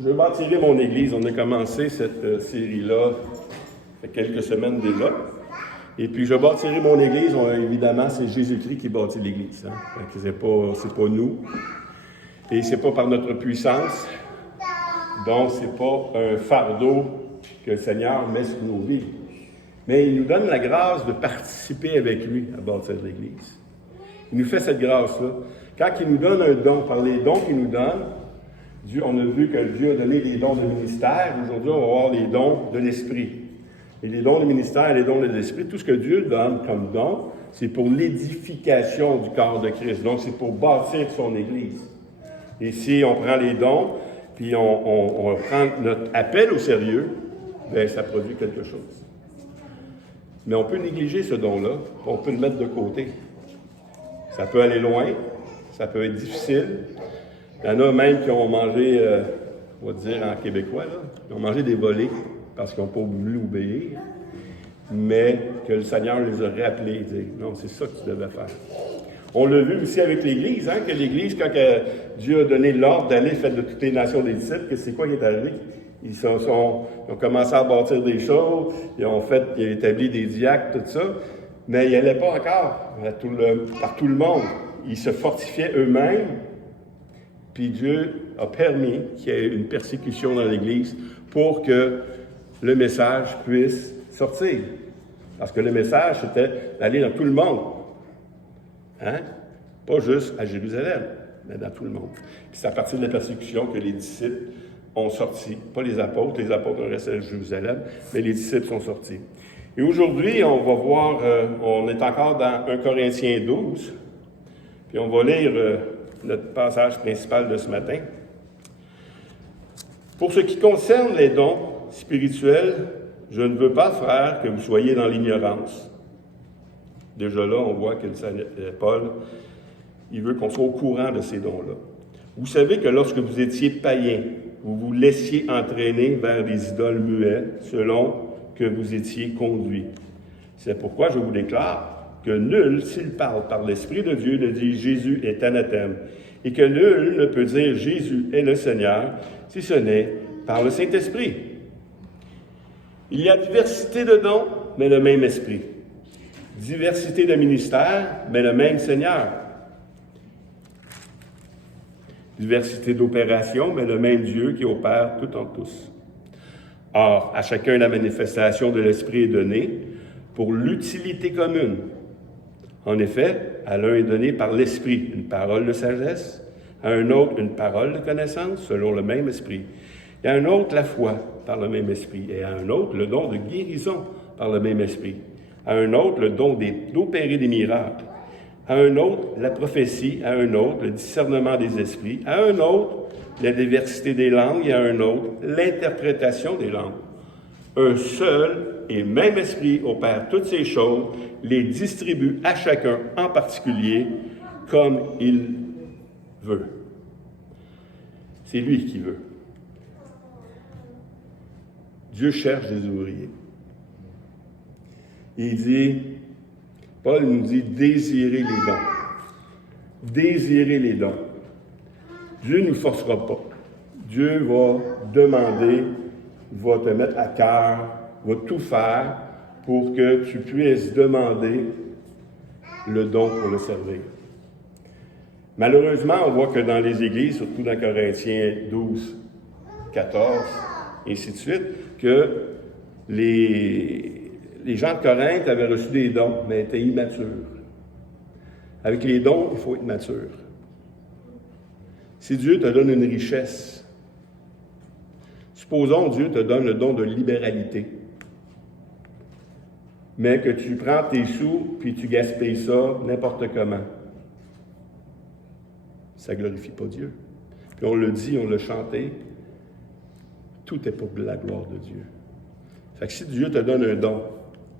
Je bâtirai mon Église. On a commencé cette série-là il y a quelques semaines déjà. Et puis, je bâtirai mon Église. Évidemment, c'est Jésus-Christ qui bâtit l'Église. Hein? C'est pas nous. Et c'est pas par notre puissance. Donc, c'est pas un fardeau que le Seigneur met sur nos vies. Mais il nous donne la grâce de participer avec lui à bâtir l'Église. Il nous fait cette grâce-là. Quand il nous donne un don, par les dons qu'il nous donne, on a vu que Dieu a donné les dons de ministère. Aujourd'hui, on va voir les dons de l'Esprit. Et les dons de ministère et les dons de l'Esprit, tout ce que Dieu donne comme don, c'est pour l'édification du corps de Christ. Donc, c'est pour bâtir son Église. Et si on prend les dons, puis on prend notre appel au sérieux, bien, ça produit quelque chose. Mais on peut négliger ce don-là, on peut le mettre de côté. Ça peut aller loin, ça peut être difficile. Il y en a même qui ont mangé, on va dire en québécois, là, ils ont mangé des volets parce qu'ils n'ont pas voulu obéir, mais que le Seigneur les a rappelés et dit « Non, c'est ça que tu devais faire ». On l'a vu aussi avec l'Église, hein, que l'Église, quand Dieu a donné l'ordre d'aller faire de toutes les nations des disciples, que c'est quoi qui est arrivé? Ils ont commencé à bâtir des choses, ils ont établi des diacres, tout ça, mais ils n'allaient pas encore par tout le monde. Ils se fortifiaient eux-mêmes, puis Dieu a permis qu'il y ait une persécution dans l'Église pour que le message puisse sortir. Parce que le message, c'était d'aller dans tout le monde. Hein? Pas juste à Jérusalem, mais dans tout le monde. Puis c'est à partir de la persécution que les disciples ont sorti. Pas les apôtres ont resté à Jérusalem, mais les disciples sont sortis. Et aujourd'hui, on va voir, on est encore dans 1 Corinthiens 12, puis on va lire notre passage principal de ce matin. Pour ce qui concerne les dons spirituels, je ne veux pas, frères, que vous soyez dans l'ignorance. Déjà là, on voit que Paul, il veut qu'on soit au courant de ces dons-là. Vous savez que lorsque vous étiez païens, vous vous laissiez entraîner vers des idoles muettes, selon que vous étiez conduits. C'est pourquoi je vous déclare que nul, s'il parle par l'Esprit de Dieu, ne dit « Jésus est anathème », et que nul ne peut dire « Jésus est le Seigneur », si ce n'est par le Saint-Esprit. Il y a diversité de dons, mais le même Esprit. Diversité de ministères, mais le même Seigneur. Diversité d'opérations, mais le même Dieu qui opère tout en tous. Or, à chacun la manifestation de l'Esprit est donnée pour l'utilité commune. En effet, à l'un est donné par l'Esprit une parole de sagesse, à un autre une parole de connaissance selon le même Esprit, et à un autre la foi par le même Esprit, et à un autre le don de guérison par le même Esprit, à un autre le don d'opérer des miracles, à un autre la prophétie, à un autre le discernement des esprits, à un autre la diversité des langues, et à un autre l'interprétation des langues. Un seul et même Esprit opère toutes ces choses, les distribue à chacun en particulier comme il veut. C'est lui qui veut. Dieu cherche des ouvriers. Il dit, Paul nous dit, désirez les dons. Désirez les dons. Dieu ne nous forcera pas. Dieu va demander, va te mettre à cœur, va tout faire pour que tu puisses demander le don pour le servir. Malheureusement, on voit que dans les églises, surtout dans Corinthiens 12, 14, et ainsi de suite, que les gens de Corinthe avaient reçu des dons, mais étaient immatures. Avec les dons, il faut être mature. Si Dieu te donne une richesse, supposons Dieu te donne le don de libéralité, mais que tu prends tes sous puis tu gaspilles ça n'importe comment. Ça ne glorifie pas Dieu. Puis on le dit, on l'a chanté, tout est pour la gloire de Dieu. Fait que si Dieu te donne un don,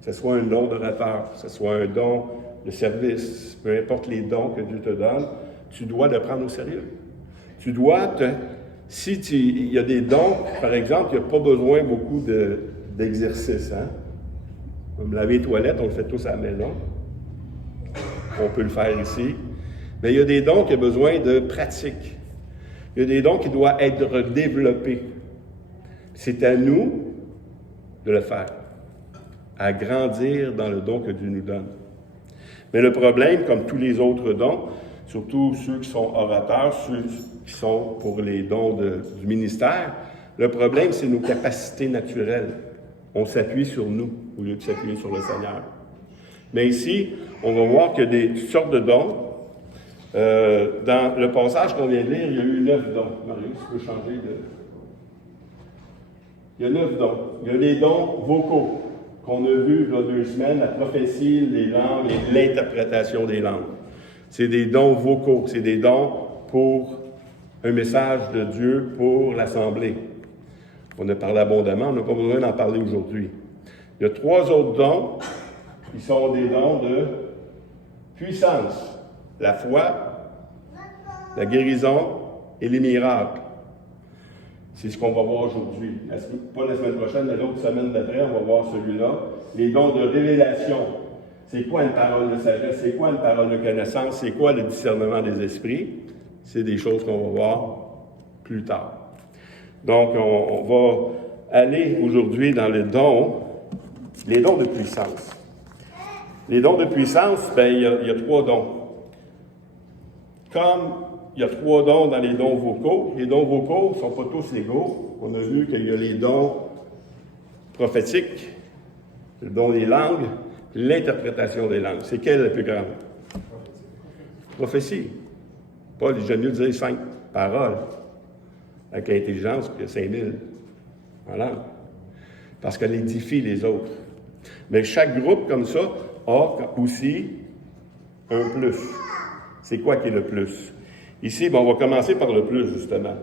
que ce soit un don d'orateur, que ce soit un don de service, peu importe les dons que Dieu te donne, tu dois le prendre au sérieux. Tu dois il y a des dons, par exemple, il n'y a pas besoin beaucoup d'exercices, hein? Comme laver les toilettes, on le fait tous à la maison. On peut le faire ici. Mais il y a des dons qui ont besoin de pratique. Il y a des dons qui doivent être développés. C'est à nous de le faire, à grandir dans le don que Dieu nous donne. Mais le problème, comme tous les autres dons, surtout ceux qui sont orateurs, ceux qui sont pour les dons du ministère, le problème, c'est nos capacités naturelles. On s'appuie sur nous au lieu de s'appuyer sur le Seigneur. Mais ici, on va voir qu'il y a des sortes de dons. Dans le passage qu'on vient de lire, il y a eu 9 dons. Marie, tu peux changer de... Il y a 9 dons. Il y a les dons vocaux qu'on a vus il y a 2 semaines, la prophétie, les langues et l'interprétation des langues. C'est des dons vocaux, c'est des dons pour un message de Dieu pour l'Assemblée. On a parlé abondamment, on n'a pas besoin d'en parler aujourd'hui. Il y a 3 autres dons qui sont des dons de puissance. La foi, la guérison et les miracles. C'est ce qu'on va voir aujourd'hui. Pas la semaine prochaine, mais l'autre semaine d'après, on va voir celui-là. Les dons de révélation. C'est quoi une parole de sagesse? C'est quoi une parole de connaissance? C'est quoi le discernement des esprits? C'est des choses qu'on va voir plus tard. Donc, on va aller aujourd'hui dans les dons de puissance. Les dons de puissance, il y a 3 dons. Comme il y a 3 dons dans les dons vocaux, les dons vocaux ne sont pas tous égaux. On a vu qu'il y a les dons prophétiques, le don des langues, l'interprétation des langues. C'est quelle la plus grande? Prophétie. Paul, j'aime mieux dire 5 paroles. Avec l'intelligence, il y a 5000 en langue. Parce qu'elle édifie les autres. Mais chaque groupe comme ça a aussi un plus. C'est quoi qui est le plus? Ici, on va commencer par le plus, justement.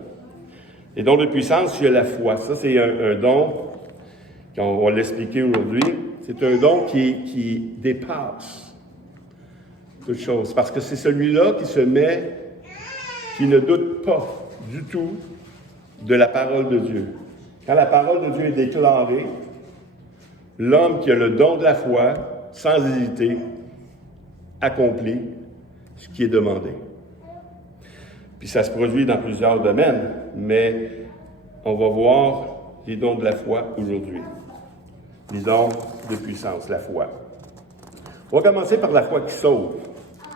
Les dons de puissance, il y a la foi. Ça, c'est un don, on va l'expliquer aujourd'hui, c'est un don qui dépasse toute chose. Parce que c'est celui-là qui ne doute pas du tout de la parole de Dieu. Quand la parole de Dieu est déclarée, l'homme qui a le don de la foi, sans hésiter, accomplit ce qui est demandé. Puis ça se produit dans plusieurs domaines, mais on va voir les dons de la foi aujourd'hui. Les dons de puissance, la foi. On va commencer par la foi qui sauve,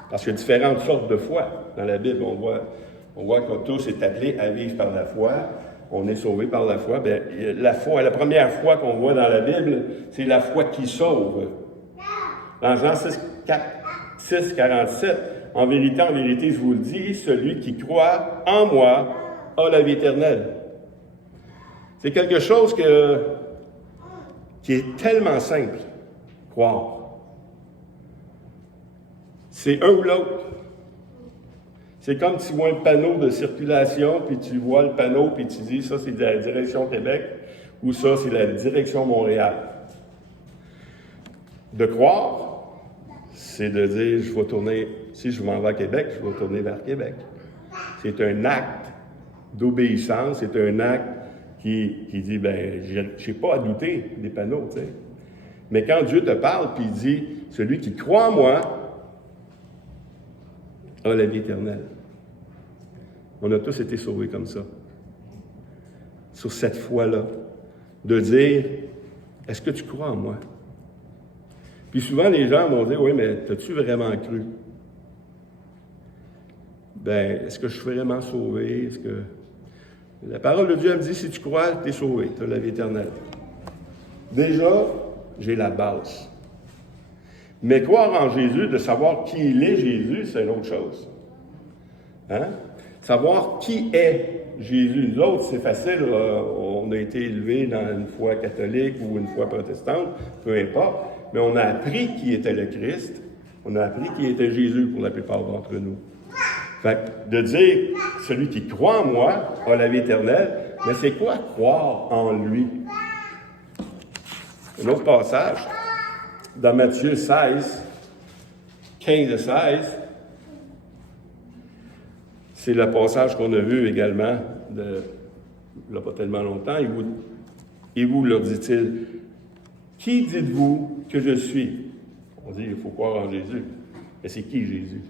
parce qu'il y a différentes sortes de foi dans la Bible. On voit que tous est appelé à vivre par la foi. On est sauvé par la foi. Bien, la première foi qu'on voit dans la Bible, c'est la foi qui sauve. Dans Jean 6, 47, en vérité, je vous le dis, celui qui croit en moi a la vie éternelle. C'est quelque chose qui est tellement simple, croire. C'est un ou l'autre. C'est comme tu vois un panneau de circulation, puis tu vois le panneau, puis tu dis, ça, c'est la direction Québec, ou ça, c'est la direction Montréal. De croire, c'est de dire, je vais tourner, si je m'en vais à Québec, je vais tourner vers Québec. C'est un acte d'obéissance, c'est un acte qui dit, je n'ai pas à douter des panneaux, tu sais. Mais quand Dieu te parle, puis il dit, celui qui croit en moi a la vie éternelle. On a tous été sauvés comme ça. Sur cette foi-là, de dire, est-ce que tu crois en moi? Puis souvent, les gens vont dire, oui, mais as-tu vraiment cru? Est-ce que je suis vraiment sauvé? Est-ce que... La parole de Dieu, elle me dit, si tu crois, tu es sauvé, tu as la vie éternelle. Déjà, j'ai la base. Mais croire en Jésus, de savoir qui il est, Jésus, c'est une autre chose. Hein? Savoir qui est Jésus. Nous autres, c'est facile, on a été élevés dans une foi catholique ou une foi protestante, peu importe, mais on a appris qui était le Christ, on a appris qui était Jésus pour la plupart d'entre nous. Fait que de dire, celui qui croit en moi a la vie éternelle, mais c'est quoi croire en lui? Un autre passage, dans Matthieu 16, 15 et 16, c'est le passage qu'on a vu également, il n'y a pas tellement longtemps. Et vous, leur dit-il, qui dites-vous que je suis? On dit, il faut croire en Jésus. Mais c'est qui Jésus?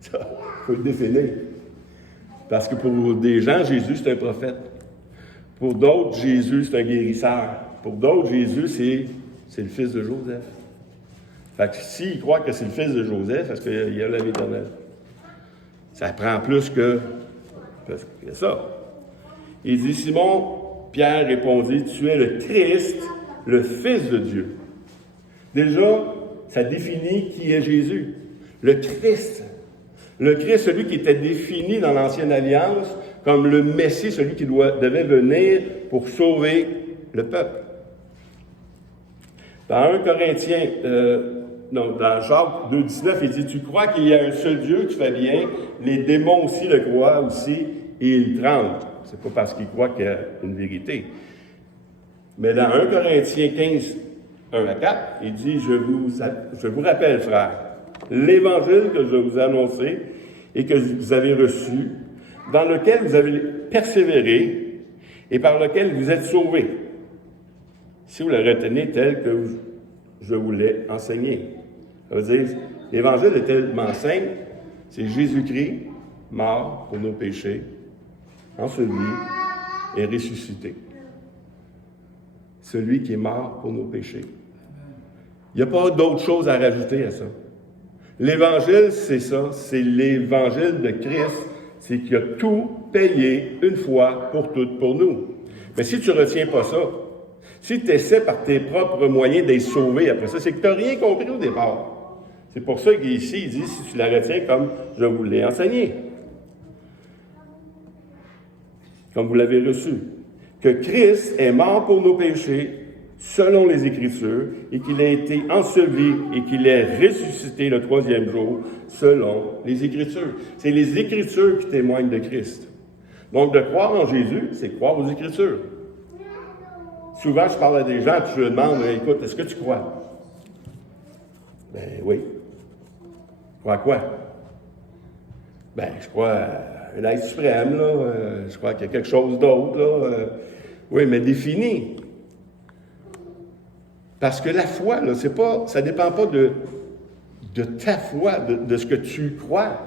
Ça, il faut le définir. Parce que pour des gens, Jésus, c'est un prophète. Pour d'autres, Jésus, c'est un guérisseur. Pour d'autres, Jésus, c'est le fils de Joseph. Fait que s'ils croient que c'est le fils de Joseph, parce qu'il y a la vie éternelle. Ça prend plus que ça. Il dit, Simon, Pierre répondit, tu es le Christ, le Fils de Dieu. Déjà, ça définit qui est Jésus. Le Christ. Le Christ, celui qui était défini dans l'Ancienne Alliance comme le Messie, celui qui devait venir pour sauver le peuple. Dans 1 Corinthiens, dans Jacques 2,19, il dit, tu crois qu'il y a un seul Dieu, tu fais bien, les démons aussi le croient aussi, et ils tremblent. C'est pas parce qu'ils croient qu'il y a une vérité. Mais dans 1 Corinthiens 15, 1 à 4, il dit, je vous rappelle, frères, l'évangile que je vous ai annoncé et que vous avez reçu, dans lequel vous avez persévéré et par lequel vous êtes sauvés, si vous le retenez tel que je vous l'ai enseigné. Ça veut dire, l'évangile est tellement simple, c'est Jésus-Christ, mort pour nos péchés, enseveli et ressuscité. Celui qui est mort pour nos péchés. Il n'y a pas d'autre chose à rajouter à ça. L'Évangile, c'est ça, c'est l'Évangile de Christ, c'est qu'il a tout payé une fois pour toutes pour nous. Mais si tu ne retiens pas ça, si tu essaies par tes propres moyens d'être sauvé après ça, c'est que tu n'as rien compris au départ. C'est pour ça qu'ici, il dit, si tu la retiens comme je vous l'ai enseigné, comme vous l'avez reçu, que Christ est mort pour nos péchés, selon les Écritures, et qu'il a été enseveli et qu'il est ressuscité le troisième jour, selon les Écritures. C'est les Écritures qui témoignent de Christ. Donc, de croire en Jésus, c'est croire aux Écritures. Souvent, je parle à des gens, puis je leur demande, écoute, est-ce que tu crois? Ben oui. Tu crois à quoi? Ben, je crois à un être suprême, là. Je crois qu'il y a quelque chose d'autre, là. Oui, mais défini. Parce que la foi, là, ça ne dépend pas de ta foi, de ce que tu crois.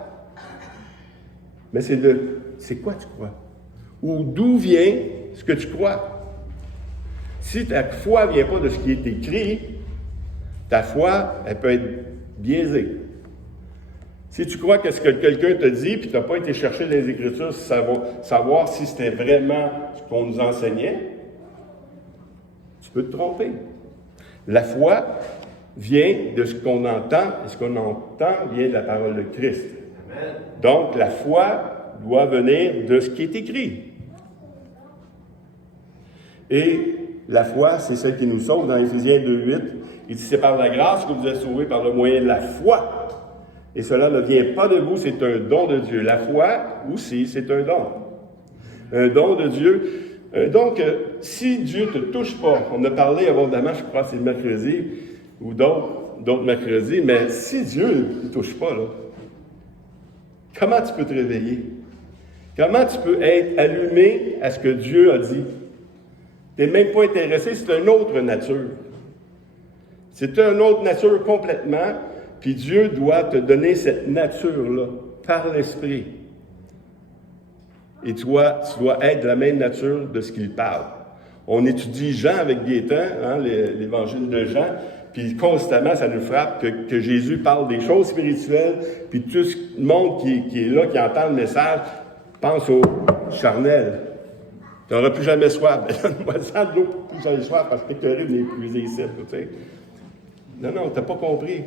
Mais c'est quoi tu crois? Ou d'où vient ce que tu crois? Si ta foi ne vient pas de ce qui est écrit, ta foi, elle peut être biaisée. Si tu crois que ce que quelqu'un te dit, puis tu n'as pas été chercher les Écritures, savoir si c'était vraiment ce qu'on nous enseignait, tu peux te tromper. La foi vient de ce qu'on entend, et ce qu'on entend vient de la parole de Christ. Amen. Donc, la foi doit venir de ce qui est écrit. Et la foi, c'est celle qui nous sauve. Dans Éphésiens 2,8, il dit, c'est par la grâce que vous êtes sauvés par le moyen de la foi. Et cela ne vient pas de vous, c'est un don de Dieu. La foi, aussi, c'est un don. Un don de Dieu. Donc, si Dieu ne te touche pas, on a parlé abondamment, je crois que c'est le mercredi, ou d'autres mercredis, mais si Dieu ne te touche pas, là, comment tu peux te réveiller? Comment tu peux être allumé à ce que Dieu a dit? Tu n'es même pas intéressé, c'est une autre nature. C'est une autre nature complètement, puis Dieu doit te donner cette nature-là, par l'Esprit. Et toi, tu dois être de la même nature de ce qu'il parle. On étudie Jean avec Gaétan, l'évangile de Jean, puis constamment, ça nous frappe que Jésus parle des choses spirituelles, puis tout le monde qui est là, qui entend le message, pense au charnel. Tu n'auras plus jamais soif. Donne-moi ça de l'eau, plus jamais soif, parce que tu es terrible d'épuiser ici. Tu sais. Non, tu n'as pas compris.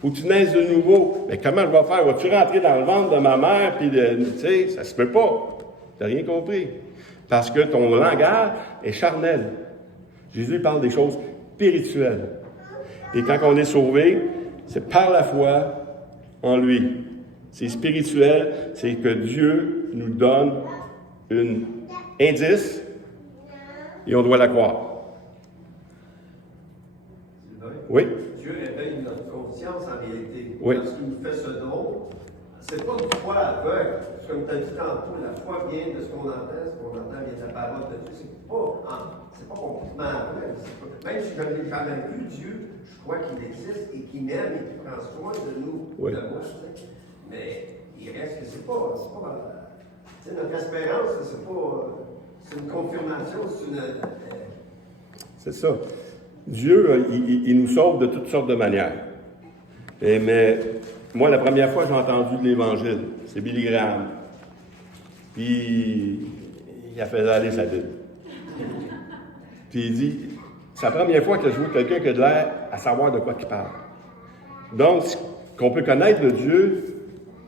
Faut que tu naisses de nouveau. Mais comment je vais faire? Vas-tu rentrer dans le ventre de ma mère? Puis, tu sais, ça se peut pas. Tu n'as rien compris. Parce que ton langage est charnel. Jésus parle des choses spirituelles. Et quand on est sauvé, c'est par la foi en lui. C'est spirituel, c'est que Dieu nous donne un indice et on doit la croire. Oui? Dieu réveille notre conscience en réalité. Oui. Lorsqu'il nous fait ce don, c'est pas une foi aveugle. Comme tu as dit tantôt, la foi vient de ce qu'on entend vient de la parole de Dieu. C'est pas complètement aveugle. Même si je n'ai jamais vu Dieu, je crois qu'il existe et qu'il m'aime et qu'il prend soin de nous, oui. de moi. Mais il reste que c'est pas Tu sais, notre espérance, c'est pas... c'est une confirmation, c'est une... C'est ça. Dieu, il nous sauve de toutes sortes de manières. Mais moi, la première fois que j'ai entendu de l'Évangile, c'est Billy Graham. Puis, il a fait aller sa Bible. Puis il dit, c'est la première fois que je vois quelqu'un qui a de l'air à savoir de quoi il parle. Donc, ce qu'on peut connaître de Dieu,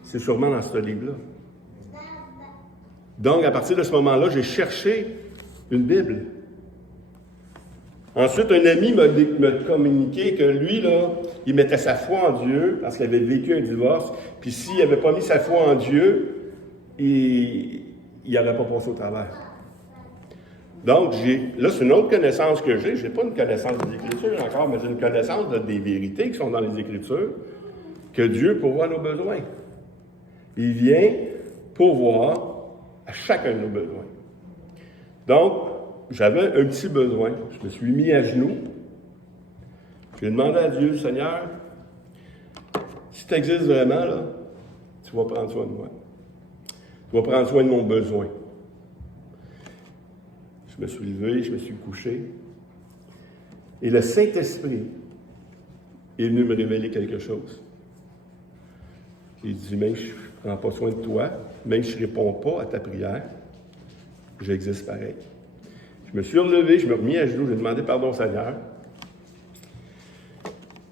c'est sûrement dans ce livre-là. Donc, à partir de ce moment-là, j'ai cherché une Bible. Ensuite, un ami m'a communiqué que lui, là, il mettait sa foi en Dieu parce qu'il avait vécu un divorce. Puis s'il n'avait pas mis sa foi en Dieu, il n'aurait pas passé au travers. Donc, là, c'est une autre connaissance que j'ai. Je n'ai pas une connaissance des Écritures encore, mais j'ai une connaissance des vérités qui sont dans les Écritures, que Dieu pourvoit nos besoins. Il vient pourvoir à chacun de nos besoins. Donc, j'avais un petit besoin. Je me suis mis à genoux. J'ai demandé à Dieu, Seigneur, si tu existes vraiment, là, tu vas prendre soin de moi. Tu vas prendre soin de mon besoin. Je me suis levé, je me suis couché. Et le Saint-Esprit est venu me révéler quelque chose. Il dit, même si je ne prends pas soin de toi, même si je ne réponds pas à ta prière, j'existe pareil. Je me suis relevé, je me suis remis à genoux, j'ai demandé pardon au Seigneur.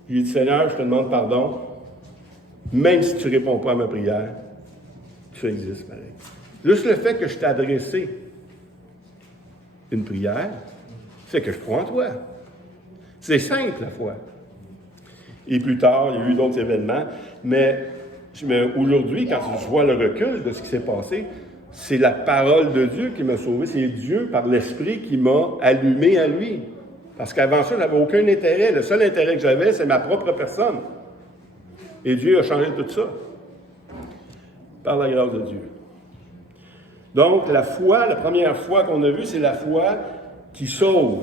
J'ai dit, Seigneur, je te demande pardon, même si tu ne réponds pas à ma prière, tu existes pareil. Juste le fait que je t'ai adressé une prière, c'est que je crois en toi. C'est simple, la foi. Et plus tard, il y a eu d'autres événements, mais aujourd'hui, quand je vois le recul de ce qui s'est passé, c'est la parole de Dieu qui m'a sauvé. C'est Dieu, par l'Esprit, qui m'a allumé à lui. Parce qu'avant ça, je n'avais aucun intérêt. Le seul intérêt que j'avais, c'est ma propre personne. Et Dieu a changé tout ça. Par la grâce de Dieu. Donc, la foi, la première foi qu'on a vue, c'est la foi qui sauve.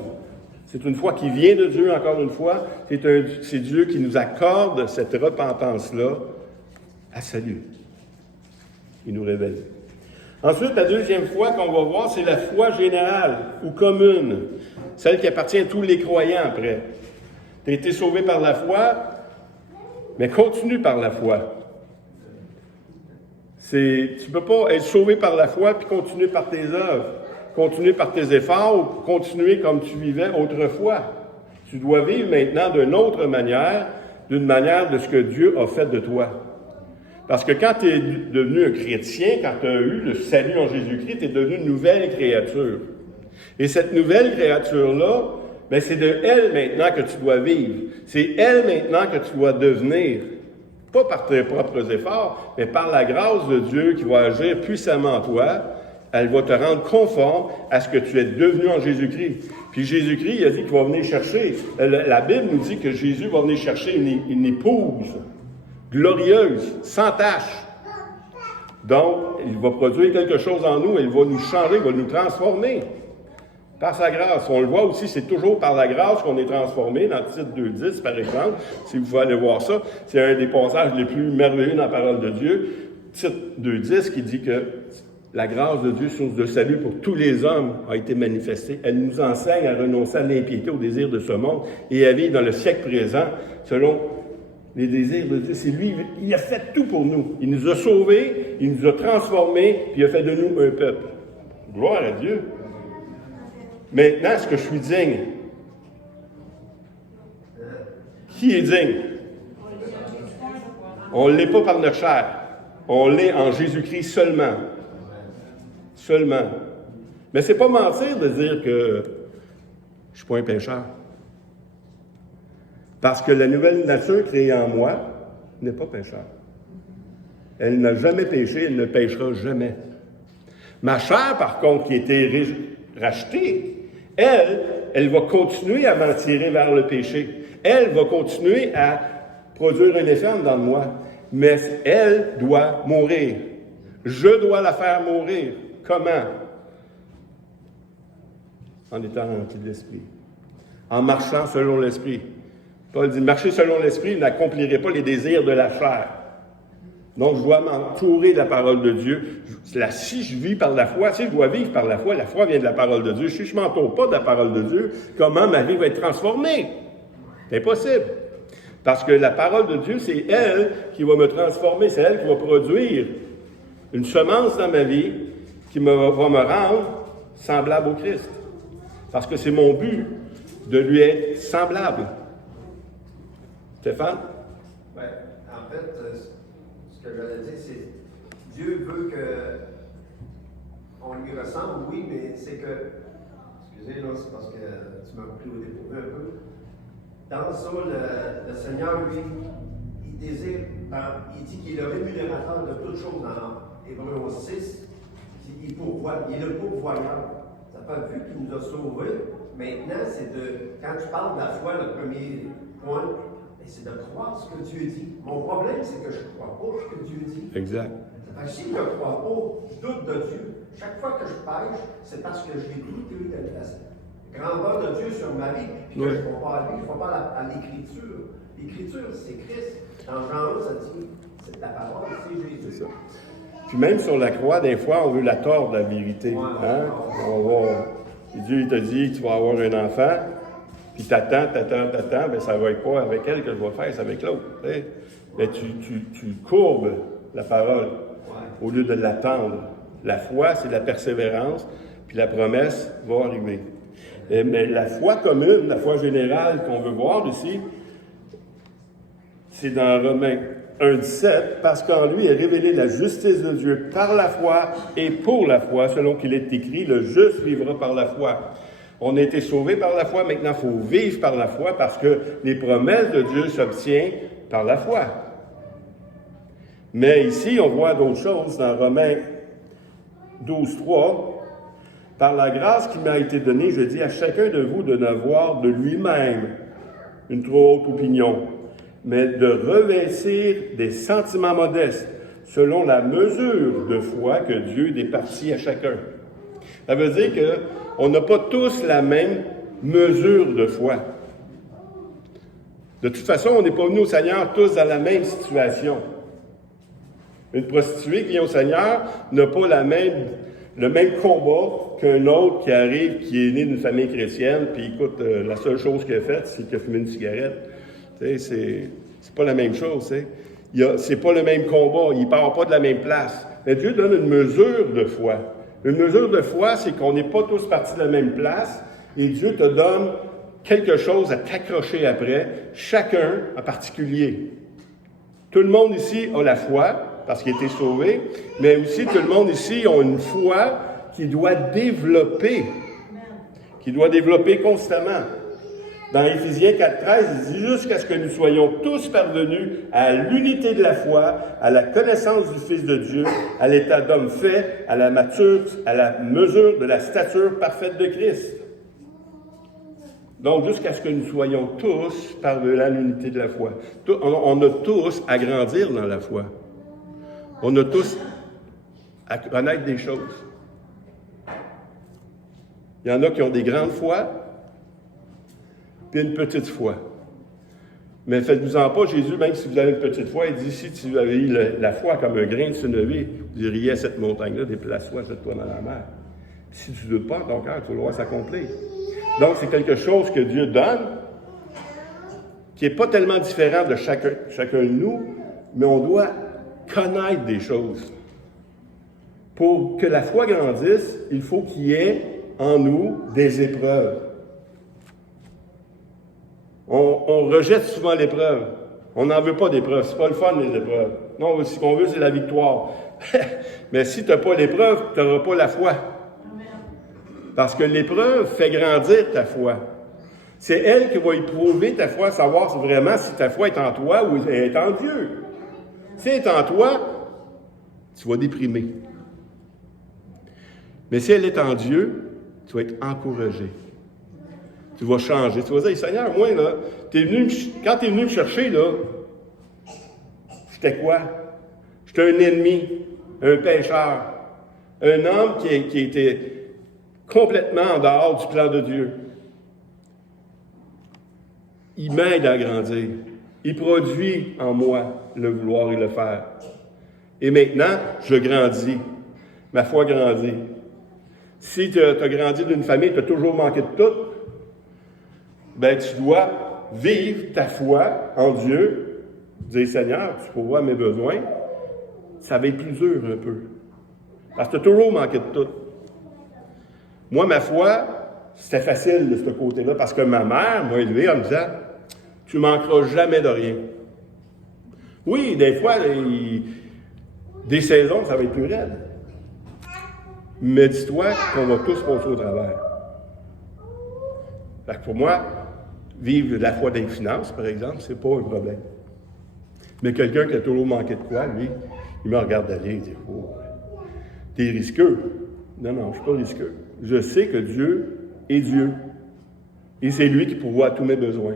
C'est une foi qui vient de Dieu, encore une fois. C'est Dieu qui nous accorde cette repentance-là à salut. Il nous révèle. Ensuite, la deuxième foi qu'on va voir, c'est la foi générale ou commune, celle qui appartient à tous les croyants après. Tu as été sauvé par la foi, mais continue par la foi. Tu ne peux pas être sauvé par la foi puis continuer par tes œuvres, continuer par tes efforts ou continuer comme tu vivais autrefois. Tu dois vivre maintenant d'une autre manière, d'une manière de ce que Dieu a fait de toi. Parce que quand tu es devenu un chrétien, quand tu as eu le salut en Jésus-Christ, tu es devenu une nouvelle créature. Et cette nouvelle créature-là, bien, c'est de elle maintenant que tu dois vivre. C'est elle maintenant que tu dois devenir. Pas par tes propres efforts, mais par la grâce de Dieu qui va agir puissamment en toi. Elle va te rendre conforme à ce que tu es devenu en Jésus-Christ. Puis Jésus-Christ, il a dit qu'il va venir chercher. La Bible nous dit que Jésus va venir chercher une épouse glorieuse, sans tache. Donc, il va produire quelque chose en nous, il va nous changer, il va nous transformer. Par sa grâce. On le voit aussi, c'est toujours par la grâce qu'on est transformé, dans Tite 2.10, par exemple. Si vous pouvez aller voir ça, c'est un des passages les plus merveilleux dans la parole de Dieu. Tite 2.10 qui dit que la grâce de Dieu, source de salut pour tous les hommes, a été manifestée. Elle nous enseigne à renoncer à l'impiété, au désir de ce monde et à vivre dans le siècle présent selon les désirs de Dieu. C'est lui, il a fait tout pour nous. Il nous a sauvés, il nous a transformés, puis il a fait de nous un peuple. Gloire à Dieu. Maintenant, est-ce que je suis digne? Qui est digne? On ne l'est pas par notre chair. On l'est en Jésus-Christ seulement. Seulement. Mais c'est pas mentir de dire que je ne suis pas un pécheur. Parce que la nouvelle nature créée en moi n'est pas pécheur. Elle n'a jamais péché, elle ne péchera jamais. Ma chair, par contre, qui a été rachetée, elle va continuer à m'en tirer vers le péché. Elle va continuer à produire un effet dans moi. Mais elle doit mourir. Je dois la faire mourir. Comment? En étant rempli de l'Esprit. En marchant selon l'Esprit. Paul dit, marcher selon l'Esprit, vous n'accomplirez pas les désirs de la chair. Donc, je dois m'entourer de la parole de Dieu. Si je vis par la foi, si je dois vivre par la foi vient de la parole de Dieu. Si je ne m'entoure pas de la parole de Dieu, comment ma vie va être transformée? C'est impossible. Parce que la parole de Dieu, c'est elle qui va me transformer, c'est elle qui va produire une semence dans ma vie qui va me rendre semblable au Christ. Parce que c'est mon but de lui être semblable. Stéphane? Oui, en fait, ce que j'allais dire, c'est Dieu veut qu'on lui ressemble, oui, mais c'est que, excusez, là, c'est parce que tu m'as pris au dépourvu un peu. Dans ça, le Seigneur, lui, il désire, il dit qu'il est le rémunérateur de toutes choses dans Hébreux 6. Il pourvoit, il est le pourvoyeur. Ça fait vu qu'il nous a sauvés. Maintenant, c'est quand tu parles de la foi, le premier point, c'est de croire ce que Dieu dit. Mon problème, c'est que je ne crois pas ce que Dieu dit. Exact. Ça fait que si je ne crois pas, je doute de Dieu. Chaque fois que je pêche, c'est parce que je l'ai douté de la grandeur de Dieu sur ma vie, puis que je ne crois pas à lui, je ne crois pas à l'Écriture. L'Écriture, c'est Christ. Dans Jean 1, ça dit, c'est la parole, c'est Jésus. C'est ça. Puis même sur la croix, des fois, on veut la tordre, la vérité. Ouais, hein? Dieu, il te dit, tu vas avoir un enfant, puis t'attends, ben ça va être pas avec elle que je vais faire, c'est avec l'autre. Mais tu courbes la parole au lieu de l'attendre. La foi, c'est la persévérance, puis la promesse va arriver. Mais la foi commune, la foi générale qu'on veut voir ici, c'est dans Romains 1,17, parce qu'en lui est révélée la justice de Dieu par la foi et pour la foi, selon qu'il est écrit, le juste vivra par la foi. On a été sauvés par la foi, maintenant il faut vivre par la foi parce que les promesses de Dieu s'obtiennent par la foi. Mais ici, on voit d'autres choses dans Romains 12,3. Par la grâce qui m'a été donnée, je dis à chacun de vous de n'avoir de lui-même une trop haute opinion, mais de revêtir des sentiments modestes, selon la mesure de foi que Dieu départit à chacun. Ça veut dire qu'on n'a pas tous la même mesure de foi. De toute façon, on n'est pas venus au Seigneur tous dans la même situation. Une prostituée qui vient au Seigneur n'a pas le même combat qu'un autre qui arrive, qui est né d'une famille chrétienne, puis écoute, la seule chose qu'il a faite, c'est qu'il a fumé une cigarette. Tu sais, c'est pas la même chose, tu sais. C'est pas le même combat, il part pas de la même place. Mais Dieu donne une mesure de foi. Une mesure de foi, c'est qu'on n'est pas tous partis de la même place, et Dieu te donne quelque chose à t'accrocher après, chacun en particulier. Tout le monde ici a la foi, parce qu'il a été sauvé, mais aussi tout le monde ici a une foi qui doit développer constamment. Dans Éphésiens 4,13, il dit « Jusqu'à ce que nous soyons tous parvenus à l'unité de la foi, à la connaissance du Fils de Dieu, à l'état d'homme fait, à la mesure de la stature parfaite de Christ. » Donc, jusqu'à ce que nous soyons tous parvenus à l'unité de la foi. On a tous à grandir dans la foi. On a tous à connaître des choses. Il y en a qui ont des grandes foi, puis une petite foi. Mais faites-vous-en pas, Jésus, même si vous avez une petite foi, il dit, si tu avais eu la foi comme un grain de sénévé, vous diriez à cette montagne-là, déplace-toi, jette-toi dans la mer. Si tu ne doutes pas en ton cœur, tu vas le voir s'accomplir. Donc, c'est quelque chose que Dieu donne, qui n'est pas tellement différent de chacun de nous, mais on doit connaître des choses. Pour que la foi grandisse, il faut qu'il y ait en nous des épreuves. On rejette souvent l'épreuve. On n'en veut pas d'épreuve. C'est pas le fun, les épreuves. Non, ce qu'on veut, c'est la victoire. Mais si tu n'as pas l'épreuve, tu n'auras pas la foi. Parce que l'épreuve fait grandir ta foi. C'est elle qui va éprouver ta foi, savoir vraiment si ta foi est en toi ou est en Dieu. Si elle est en toi, tu vas déprimer. Mais si elle est en Dieu, tu vas être encouragé. Tu vas changer. Tu vas dire, Seigneur, moi, là, quand tu es venu me chercher, là, j'étais quoi? J'étais un ennemi, un pécheur, un homme qui était complètement en dehors du plan de Dieu. Il m'aide à grandir. Il produit en moi le vouloir et le faire. Et maintenant, je grandis. Ma foi grandit. Si tu as grandi d'une famille, tu as toujours manqué de tout, ben tu dois vivre ta foi en Dieu, dire Seigneur, tu pourvois mes besoins. Ça va être plus dur un peu. Parce que tu as toujours manqué de tout. Moi, ma foi, c'était facile de ce côté-là, parce que ma mère m'a élevé en me disant, tu ne manqueras jamais de rien. Oui, des fois, des saisons, ça va être plus raide. Mais dis-toi qu'on va tous passer au travers. Fait que pour moi, vivre de la foi dans les finances, par exemple, c'est pas un problème. Mais quelqu'un qui a toujours manqué de quoi, lui, il me regarde aller, il dit, oh, t'es risqueux. Non, je ne suis pas risqueux. Je sais que Dieu est Dieu. Et c'est lui qui pourvoit tous mes besoins.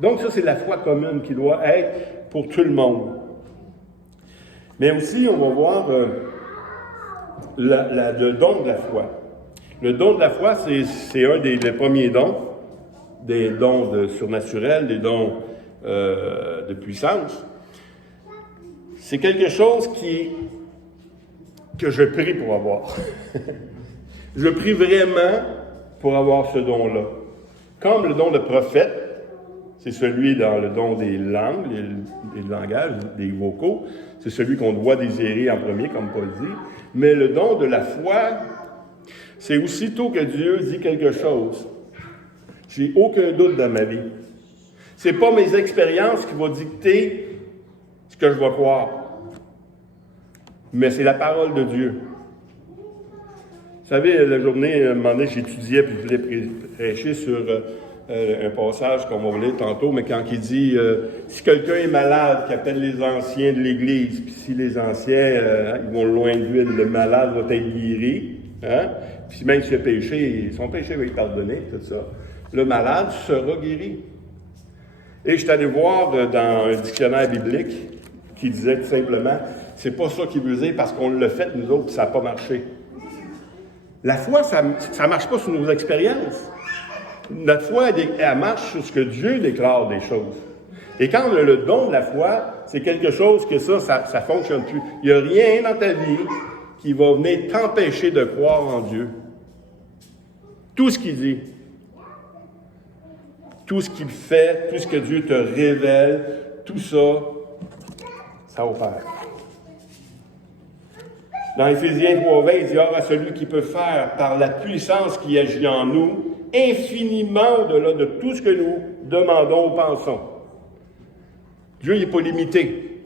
Donc ça, c'est la foi commune qui doit être pour tout le monde. Mais aussi, on va voir le don de la foi. Le don de la foi, c'est un des premiers dons, des dons surnaturels, des dons de puissance. C'est quelque chose que je prie pour avoir. Je prie vraiment pour avoir ce don-là. Comme le don de prophète, c'est celui dans le don des langues, des langages, des vocaux. C'est celui qu'on doit désirer en premier, comme Paul dit. Mais le don de la foi, c'est aussitôt que Dieu dit quelque chose. J'ai aucun doute dans ma vie. C'est pas mes expériences qui vont dicter ce que je vais croire. Mais c'est la parole de Dieu. Vous savez, la journée, à un moment donné, j'étudiais puis je voulais prêcher sur un passage qu'on va lire tantôt, mais quand il dit si quelqu'un est malade, qu'il appelle les anciens de l'Église, puis si les anciens ils vont loin de lui, le malade va être guéri, hein? Puis même s'il a péché, son péché va être pardonné, tout ça. Le malade sera guéri. Et je suis allé voir dans un dictionnaire biblique qui disait tout simplement, c'est pas ça qu'il veut dire parce qu'on l'a fait, nous autres, ça n'a pas marché. La foi, ça ne marche pas sur nos expériences. Notre foi, elle marche sur ce que Dieu déclare des choses. Et quand on a le don de la foi, c'est quelque chose que ça fonctionne plus. Il n'y a rien dans ta vie qui va venir t'empêcher de croire en Dieu. Tout ce qu'il dit, tout ce qu'il fait, tout ce que Dieu te révèle, tout ça, ça opère. Dans Éphésiens 3:20, il dit « Or à celui qui peut faire par la puissance qui agit en nous, infiniment au-delà de tout ce que nous demandons ou pensons. » Dieu n'est pas limité.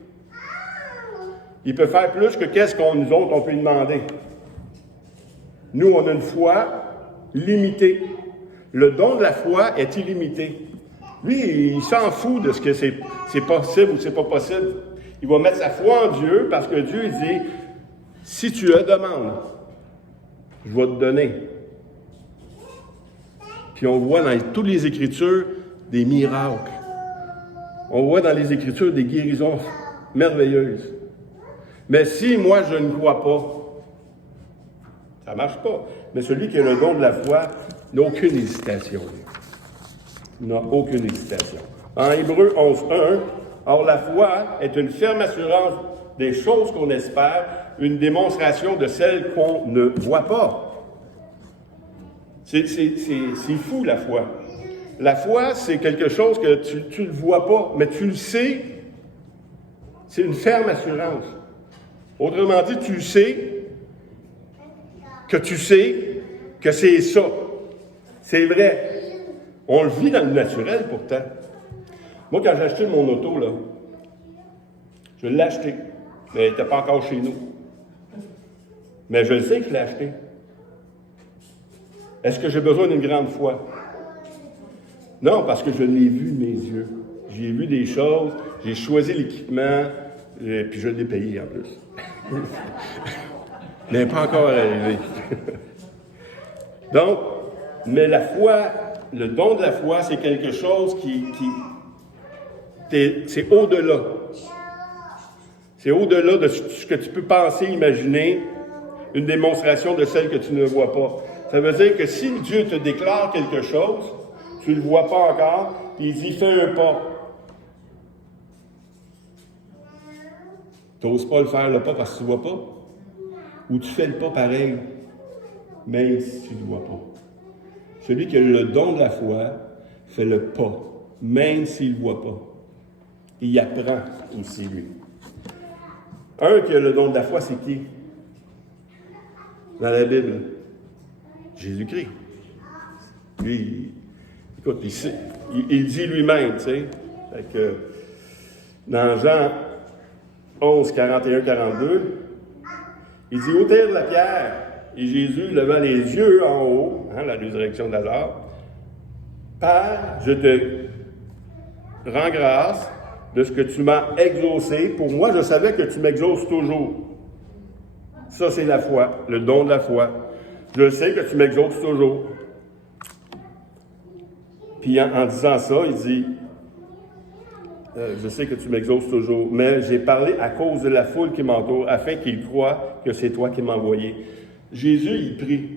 Il peut faire plus que qu'est-ce qu'on nous autres, on peut lui demander. Nous, on a une foi limitée. Le don de la foi est illimité. Lui, il s'en fout de ce que c'est possible ou c'est pas possible. Il va mettre sa foi en Dieu parce que Dieu dit « Si tu le demandes, je vais te donner. » Puis on voit dans toutes les Écritures des miracles. On voit dans les Écritures des guérisons merveilleuses. Mais si moi je ne crois pas, ça ne marche pas. Mais celui qui a le don de la foi n'a aucune hésitation. N'a aucune hésitation. En Hébreux 11:1, or la foi est une ferme assurance des choses qu'on espère, une démonstration de celles qu'on ne voit pas. C'est fou, la foi. La foi, c'est quelque chose que tu ne le vois pas, mais tu le sais. C'est une ferme assurance. Autrement dit, tu sais que c'est ça. C'est vrai. On le vit dans le naturel, pourtant. Moi, quand j'ai acheté mon auto, là, je l'ai acheté, mais elle n'était pas encore chez nous. Mais je le sais que je l'ai acheté. Est-ce que j'ai besoin d'une grande foi? Non, parce que je l'ai vu de mes yeux. J'ai vu des choses, j'ai choisi l'équipement, puis je l'ai payé en plus. Mais pas encore arrivé. Donc, mais la foi, le don de la foi, c'est quelque chose c'est au-delà. C'est au-delà de ce que tu peux penser, imaginer, une démonstration de celle que tu ne vois pas. Ça veut dire que si Dieu te déclare quelque chose, tu ne le vois pas encore, puis il dit « fais un pas ». Tu n'oses pas le faire le pas parce que tu ne vois pas? Ou tu fais le pas pareil, même si tu ne vois pas? Celui qui a le don de la foi fait le pas, même s'il ne voit pas. Il apprend aussi, lui. Un qui a le don de la foi, c'est qui? Dans la Bible? Jésus-Christ. Lui, écoute, il dit lui-même, tu sais, que dans Jean 11, 41, 42, il dit, ôtez la pierre. Et Jésus, levant les yeux en haut, la résurrection de Lazare, Père, je te rends grâce de ce que tu m'as exaucé. Pour moi, je savais que tu m'exauces toujours. Ça, c'est la foi, le don de la foi. Je sais que tu m'exauces toujours. Puis en disant ça, il dit, je sais que tu m'exauces toujours, mais j'ai parlé à cause de la foule qui m'entoure, afin qu'ils croient que c'est toi qui m'as envoyé. Jésus, il prie.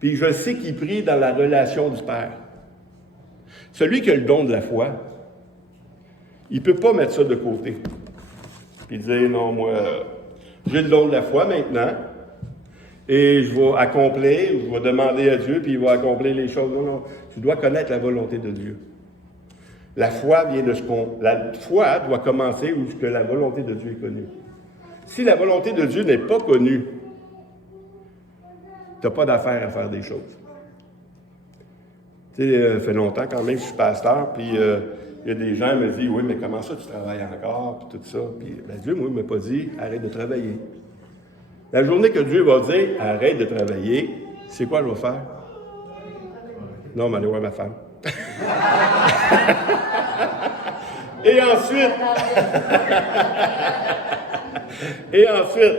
Puis je sais qu'il prie dans la relation du Père. Celui qui a le don de la foi, il ne peut pas mettre ça de côté. Puis dire, non, moi, j'ai le don de la foi maintenant, et je vais accomplir, je vais demander à Dieu, puis il va accomplir les choses. Non, non, tu dois connaître la volonté de Dieu. La foi vient de ce qu'on... La foi doit commencer où que la volonté de Dieu est connue. Si la volonté de Dieu n'est pas connue, tu n'as pas d'affaire à faire des choses. Tu sais, ça fait longtemps quand même que je suis pasteur, puis il y a des gens qui me disent, oui, mais comment ça tu travailles encore, puis tout ça. Puis Dieu, moi, il ne m'a pas dit, arrête de travailler. La journée que Dieu va dire, arrête de travailler, c'est quoi je vais faire? Non, mais aller voir ma femme. Et ensuite,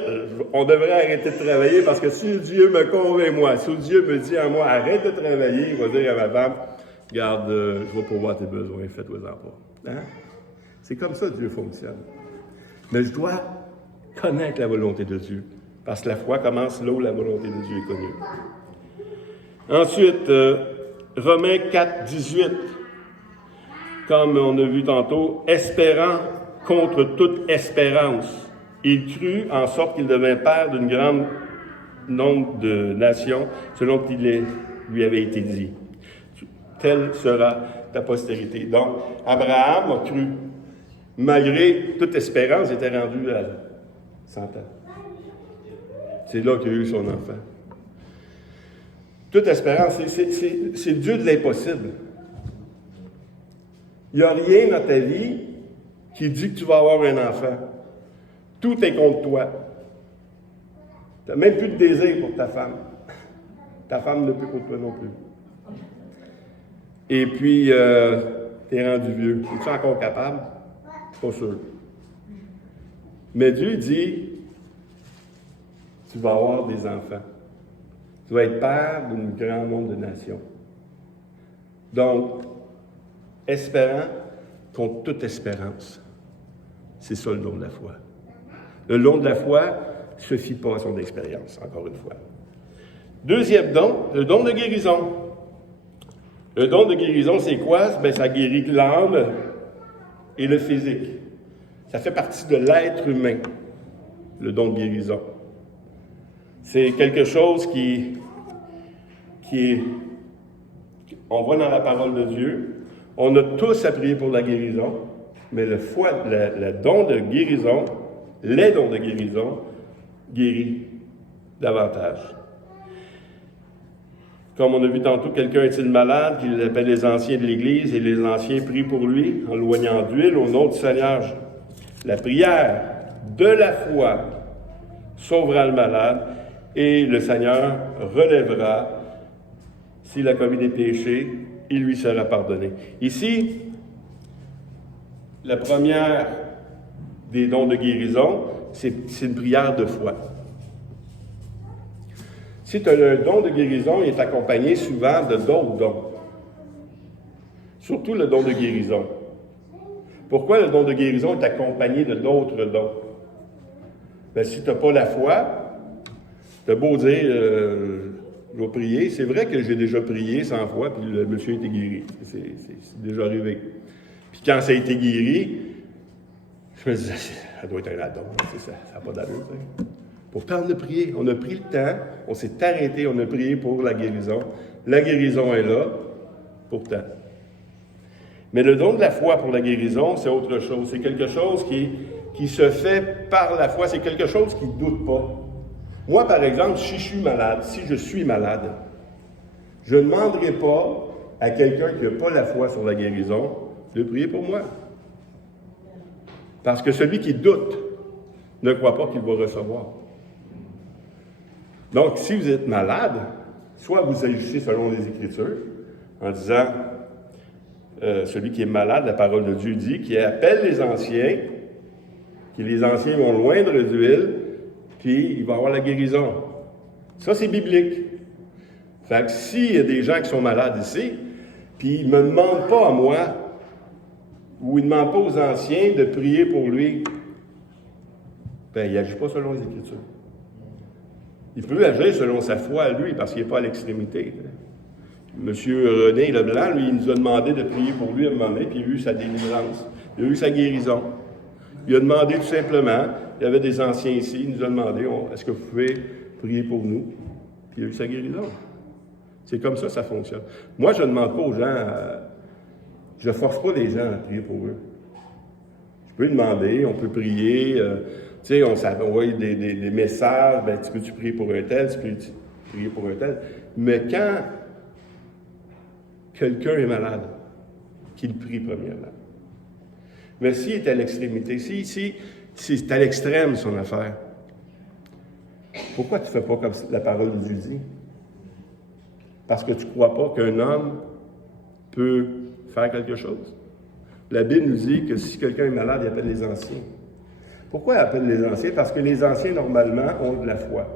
on devrait arrêter de travailler parce que si Dieu me convainc, moi, si Dieu me dit à moi, arrête de travailler, il va dire à ma femme, regarde, je vais pourvoir tes besoins, fais-toi-en pas. Hein? C'est comme ça que Dieu fonctionne. Mais je dois connaître la volonté de Dieu, parce que la foi commence là où la volonté de Dieu est connue. Ensuite, Romains 4, 18. Comme on a vu tantôt, espérant contre toute espérance. Il crut en sorte qu'il devint père d'une grande nombre de nations, selon qu'il lui avait été dit. Telle sera ta postérité. Donc, Abraham a cru. Malgré toute espérance, il était rendu à 100 ans. C'est là qu'il a eu son enfant. Toute espérance, c'est le Dieu de l'impossible. Il n'y a rien dans ta vie qui dit que tu vas avoir un enfant. Tout est contre toi. Tu n'as même plus de désir pour ta femme. Ta femme n'a plus pour toi non plus. Et puis, tu es rendu vieux. Es-tu encore capable? Pas sûr. Mais Dieu dit, tu vas avoir des enfants. Tu vas être père d'un grand nombre de nations. Donc, espérant contre toute espérance. C'est ça le don de la foi. Le don de la foi ne se fie pas à son expérience, encore une fois. Deuxième don, le don de guérison. Le don de guérison, c'est quoi? Bien, ça guérit l'âme et le physique. Ça fait partie de l'être humain, le don de guérison. C'est quelque chose qui est... On voit dans la parole de Dieu, on a tous à prier pour la guérison, mais le don de guérison, les dons de guérison, guérit davantage. Comme on a vu tantôt, quelqu'un est-il malade, qu'il appelle les anciens de l'Église, et les anciens prient pour lui, en loignant d'huile au nom du Seigneur. La prière de la foi sauvera le malade, et le Seigneur relèvera. S'il a commis des péchés, il lui sera pardonné. Ici, la première des dons de guérison, c'est une prière de foi. Si tu as un don de guérison, il est accompagné souvent de d'autres dons. Surtout le don de guérison. Pourquoi le don de guérison est accompagné de d'autres dons? Bien, si tu n'as pas la foi, tu as beau dire, je vais prier. C'est vrai que j'ai déjà prié 100 fois, puis le monsieur a été guéri. C'est déjà arrivé. Puis quand ça a été guéri, Je me disais, ça doit être un addon, ça n'a pas d'allure. T'sais. Pourtant, on a prié, on a pris le temps, on s'est arrêté, on a prié pour la guérison. La guérison est là, pourtant. Mais le don de la foi pour la guérison, c'est autre chose. C'est quelque chose qui se fait par la foi. C'est quelque chose qui ne doute pas. Moi, par exemple, si je suis malade, je ne demanderai pas à quelqu'un qui n'a pas la foi sur la guérison de prier pour moi. Parce que celui qui doute ne croit pas qu'il va recevoir. Donc, si vous êtes malade, soit vous agissez selon les Écritures, en disant, celui qui est malade, la parole de Dieu dit, qui appelle les anciens, que les anciens vont loindre d'huile, puis il va avoir la guérison. Ça, c'est biblique. Fait que s'il y a des gens qui sont malades ici, puis ils ne me demandent pas à moi, ou ils ne demandent pas aux anciens de prier pour lui, bien, il n'agit pas selon les Écritures. Il peut agir selon sa foi à lui, parce qu'il n'est pas à l'extrémité. Monsieur René Leblanc, lui, il nous a demandé de prier pour lui à un moment donné, puis il a eu sa délivrance. Il a eu sa guérison. Il a demandé tout simplement, il y avait des anciens ici, il nous a demandé, est-ce que vous pouvez prier pour nous? Puis il a eu sa guérison. C'est comme ça fonctionne. Moi, je ne demande pas aux gens, je ne force pas les gens à prier pour eux. Je peux demander, on peut prier, tu sais, on s'envoie des messages, ben, tu peux-tu prier pour un tel, tu peux prier pour un tel. Mais quand quelqu'un est malade, qu'il prie premièrement. Mais s'il est à l'extrémité, si c'est à l'extrême son affaire, pourquoi tu ne fais pas comme la parole de Dieu dit? Parce que tu ne crois pas qu'un homme peut faire quelque chose. La Bible nous dit que si quelqu'un est malade, il appelle les anciens. Pourquoi il appelle les anciens? Parce que les anciens, normalement, ont de la foi,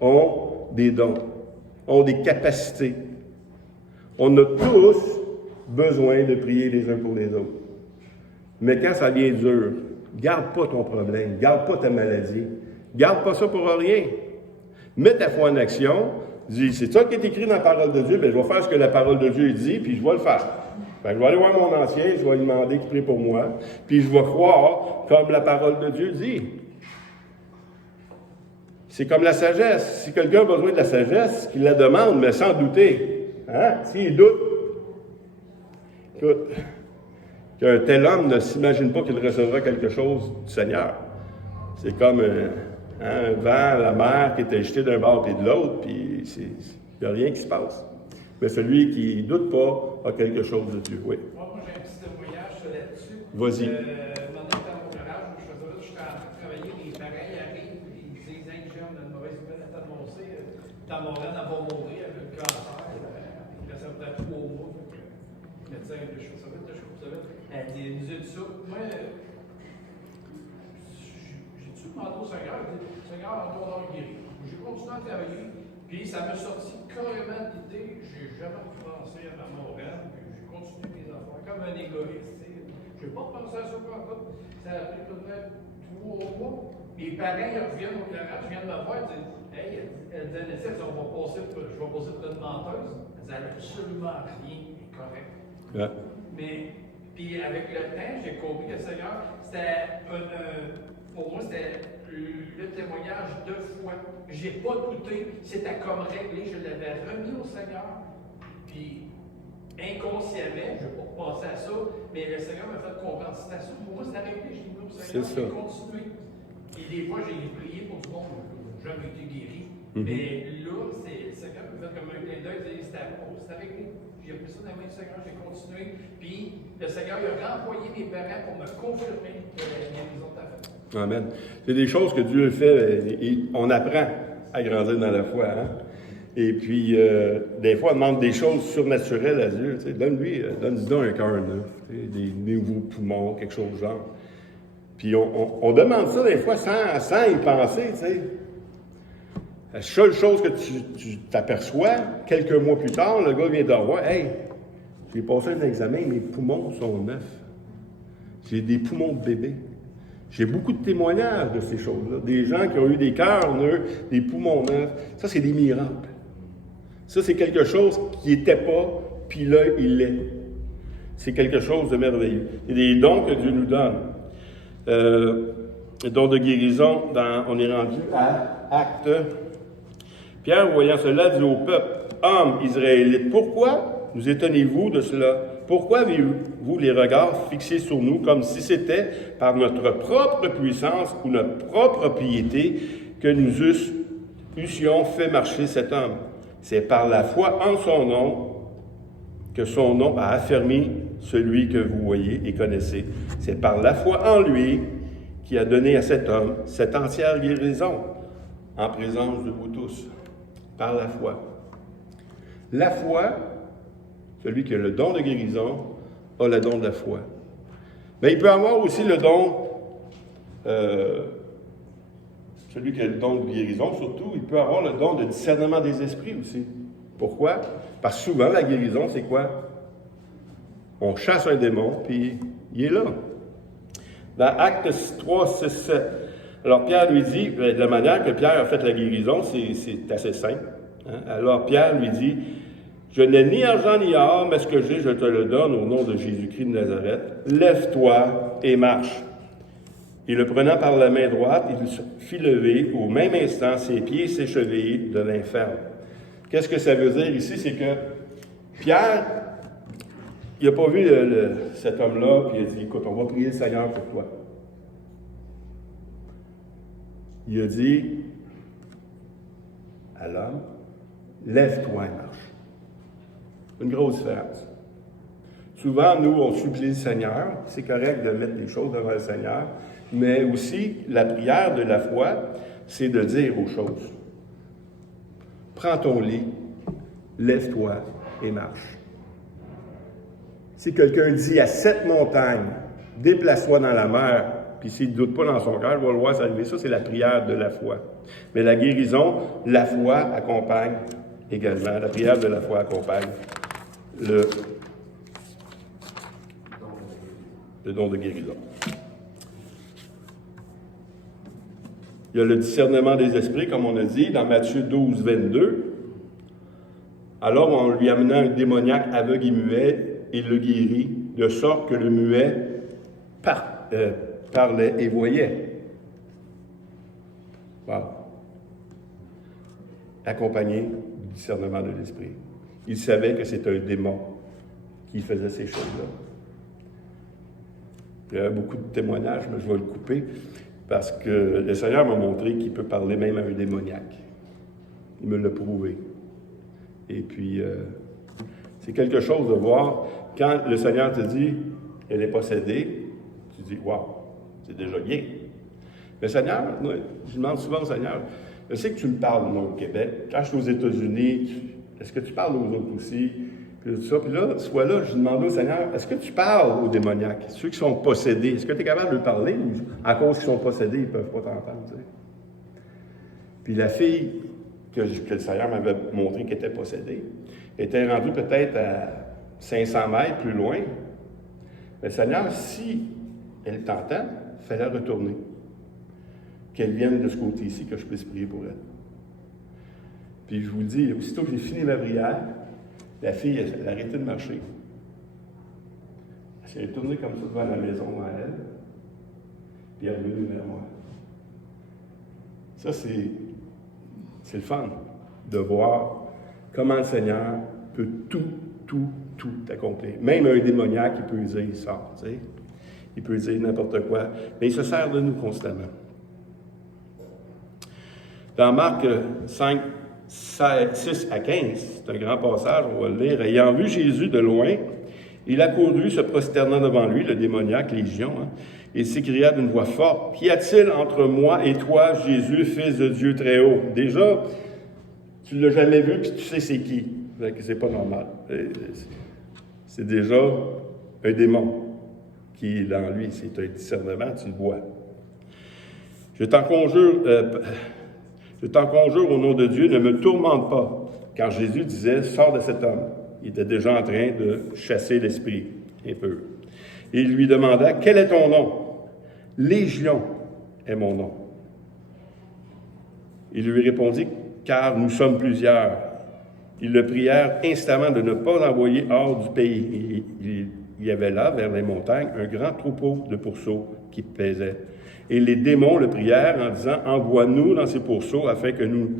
ont des dons, ont des capacités. On a tous besoin de prier les uns pour les autres. Mais quand ça devient dur, garde pas ton problème, garde pas ta maladie, garde pas ça pour rien. Mets ta foi en action, dis, c'est ça qui est écrit dans la parole de Dieu, bien, je vais faire ce que la parole de Dieu dit, puis je vais le faire. Bien, je vais aller voir mon ancien, je vais lui demander qu'il prie pour moi, puis je vais croire comme la parole de Dieu dit. C'est comme la sagesse. Si quelqu'un a besoin de la sagesse, qu'il la demande, mais sans douter. Hein? S'il doute, écoute, qu'un tel homme ne s'imagine pas qu'il recevra quelque chose du Seigneur. C'est comme un vent, la mer qui est agitée d'un bord et de l'autre, puis il n'y a rien qui se passe. Mais celui qui ne doute pas a quelque chose de Dieu. Oui. Moi, j'ai un petit témoignage là-dessus. Vas-y. Mon dans mon garage, je suis en train de travailler, les parents arrivent, ils disent hey, Jean, on a une mauvaise nouvelle à t'annoncer. Ta moraine, elle va mourir avec le cancer. Ça va être 3 mois. Le médecin, je trouve ça vite, elle nous a dit ça. Moi, j'ai-tu demandé au Seigneur, j'ai dit, Seigneur, on doit guérir. J'ai continué à travailler, puis ça m'a sorti carrément d'idée. J'ai jamais pensé à ma moraine, puis j'ai continué mes affaires comme un égoïste. Je n'ai pas pensé à ça encore. Ça a pris peut-être 3 mois. Mes parents ils reviennent au garage, viennent me voir, ils disent hey, elle disait, je vais passer pour une menteuse. Elle disait absolument rien est correct. Yeah. Mais, puis avec le temps, j'ai compris que le Seigneur, c'était pour moi, c'était le témoignage de foi. Je n'ai pas douté, c'était comme réglé, je l'avais remis au Seigneur. Puis, inconsciemment, je n'ai pas pensé à ça, mais le Seigneur m'a fait comprendre. C'était ça. Pour moi, c'était réglé, j'ai dit au Seigneur, j'ai continué. Et des fois, j'ai prié pour du monde, j'ai jamais été guéri. Mais là, le Seigneur m'a fait comme un clin d'œil, c'était réglé. J'ai pris ça dans les mains du Seigneur, j'ai continué. Puis, le Seigneur il a renvoyé mes parents pour me confirmer que la guérison t'a fait. Amen. C'est des choses que Dieu fait, et on apprend à grandir dans la foi. Hein? Et puis, des fois, on demande des choses surnaturelles à Dieu. Donne-lui un cœur neuf, des nouveaux poumons, quelque chose de genre. Puis, on demande ça des fois sans y penser. T'sais. La seule chose que tu t'aperçois, quelques mois plus tard, le gars vient te voir. Hey, j'ai passé un examen, mes poumons sont neufs. J'ai des poumons de bébé. J'ai beaucoup de témoignages de ces choses-là. Des gens qui ont eu des cœurs neufs, des poumons neufs. Ça, c'est des miracles. Ça, c'est quelque chose qui n'était pas, puis là, il l'est. C'est quelque chose de merveilleux. C'est des dons que Dieu nous donne. don de guérison, on est rendu à Actes. Pierre, voyant cela, dit au peuple, « Hommes israélites, pourquoi nous étonnez-vous de cela? Pourquoi avez-vous les regards fixés sur nous comme si c'était par notre propre puissance ou notre propre piété que nous eussions fait marcher cet homme? C'est par la foi en son nom que son nom a affermi celui que vous voyez et connaissez. C'est par la foi en lui qui a donné à cet homme cette entière guérison en présence de vous tous. Par la foi. La foi, celui qui a le don de guérison, a le don de la foi. Mais il peut avoir aussi le don, celui qui a le don de guérison surtout, il peut avoir le don de discernement des esprits aussi. Pourquoi? Parce que souvent, la guérison, c'est quoi? On chasse un démon, puis il est là. Dans Actes 3, 6, 7, alors Pierre lui dit, de la manière que Pierre a fait la guérison, c'est assez simple. Hein? Alors Pierre lui dit, « Je n'ai ni argent ni or, mais ce que j'ai, je te le donne au nom de Jésus-Christ de Nazareth. Lève-toi et marche. » Et le prenant par la main droite, il fit lever au même instant ses pieds et ses chevilles de l'inferne. Qu'est-ce que ça veut dire ici? C'est que Pierre, il n'a pas vu cet homme-là, puis il a dit, « Écoute, on va prier le Seigneur pour toi. » Il a dit à l'homme, « Lève-toi et marche. » Une grosse différence. Souvent, nous, on supplie le Seigneur. C'est correct de mettre des choses devant le Seigneur, mais aussi, la prière de la foi, c'est de dire aux choses. Prends ton lit, lève-toi et marche. Si quelqu'un dit à cette montagne, déplace-toi dans la mer, puis s'il ne doute pas dans son cœur, il va le voir s'arriver. Ça, c'est la prière de la foi. Mais la guérison, la foi accompagne également. La prière de la foi accompagne le don de guérison. Il y a le discernement des esprits, comme on a dit, dans Matthieu 12, 22. Alors, on lui amena un démoniaque aveugle et muet et le guérit, de sorte que le muet parlait et voyait. Wow. Accompagné du discernement de l'esprit. Il savait que c'est un démon qui faisait ces choses-là. Il y a beaucoup de témoignages, mais je vais le couper, parce que le Seigneur m'a montré qu'il peut parler même à un démoniaque. Il me l'a prouvé. Et puis, c'est quelque chose de voir, quand le Seigneur te dit, elle est possédée, tu dis, wow, c'est déjà bien. Mais Seigneur, moi, je demande souvent au Seigneur, je sais que tu me parles, non, au Québec. Quand je suis aux États-Unis, est-ce que tu parles aux autres aussi? Puis tout ça. Puis là, soit là, je demande au Seigneur, est-ce que tu parles aux démoniaques, ceux qui sont possédés? Est-ce que tu es capable de leur parler? Ou à cause qu'ils sont possédés, ils ne peuvent pas t'entendre, tu sais? Puis la fille que le Seigneur m'avait montré qu'elle était possédée, était rendue peut-être à 500 mètres plus loin. Mais le Seigneur, si elle t'entend, il fallait retourner. Qu'elle vienne de ce côté-ci, que je puisse prier pour elle. Puis je vous le dis, aussitôt que j'ai fini ma prière, la fille, elle a arrêté de marcher. Elle s'est retournée comme ça devant la maison à elle, puis elle est revenue vers moi. Ça, c'est le fun de voir comment le Seigneur peut tout accomplir. Même un démoniaque, il peut dire, il sort, tu sais. Il peut dire n'importe quoi, mais il se sert de nous constamment. Dans Marc 5, 6 à 15, c'est un grand passage, on va le lire. Ayant vu Jésus de loin, il accourut, se prosternant devant lui, le démoniaque, légion, et s'écria d'une voix forte, « Qu'y a-t-il entre moi et toi, Jésus, Fils de Dieu très haut? » Déjà, tu ne l'as jamais vu, puis tu sais c'est qui. C'est pas normal. C'est déjà un démon qui est dans lui. C'est un discernement, tu le vois. Je t'en conjure au nom de Dieu, ne me tourmente pas. Car Jésus disait, sors de cet homme. Il était déjà en train de chasser l'esprit impur. Et il lui demanda, quel est ton nom? Légion est mon nom. Il lui répondit, car nous sommes plusieurs. Ils le prièrent instamment de ne pas l'envoyer hors du pays. il y avait là, vers les montagnes, un grand troupeau de pourceaux qui paisait. Et les démons le prièrent en disant, « Envoie-nous dans ces pourceaux afin que nous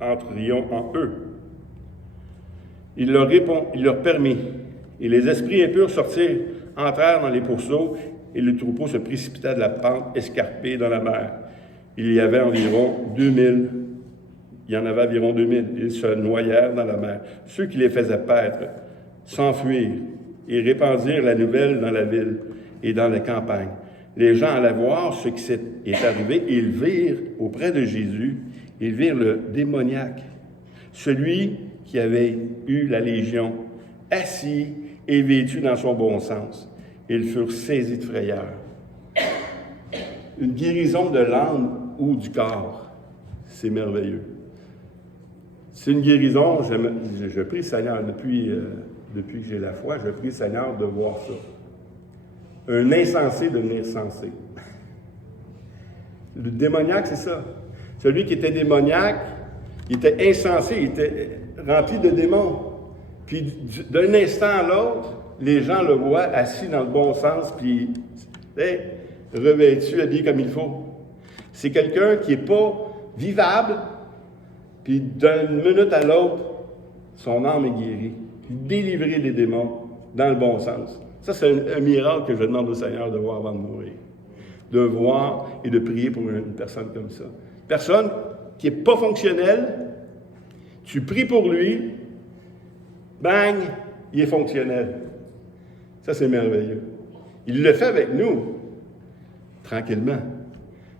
entrions en eux. » Il leur permit. Et les esprits impurs sortirent, entrèrent dans les pourceaux, et le troupeau se précipita de la pente escarpée dans la mer. Il y avait environ 2000. Il y en avait environ 2000. Ils se noyèrent dans la mer. Ceux qui les faisaient paître s'enfuirent et répandirent la nouvelle dans la ville et dans les campagnes. Les gens allaient voir ce qui est arrivé et ils virent auprès de Jésus, ils virent le démoniaque, celui qui avait eu la légion, assis et vêtu dans son bon sens. Ils furent saisis de frayeur. Une guérison de l'âme ou du corps, c'est merveilleux. C'est une guérison, je prie le Seigneur depuis que j'ai la foi, je prie le Seigneur de voir ça. Un insensé devenir sensé. Le démoniaque, c'est ça. Celui qui était démoniaque, il était insensé, il était rempli de démons. Puis d'un instant à l'autre, les gens le voient assis dans le bon sens, puis revêtu, habillé comme il faut. C'est quelqu'un qui n'est pas vivable, puis d'une minute à l'autre, son âme est guérie, puis délivré des démons dans le bon sens. Ça, c'est un miracle que je demande au Seigneur de voir avant de mourir. De voir et de prier pour une personne comme ça. Personne qui n'est pas fonctionnelle, tu pries pour lui, bang, il est fonctionnel. Ça, c'est merveilleux. Il le fait avec nous, tranquillement.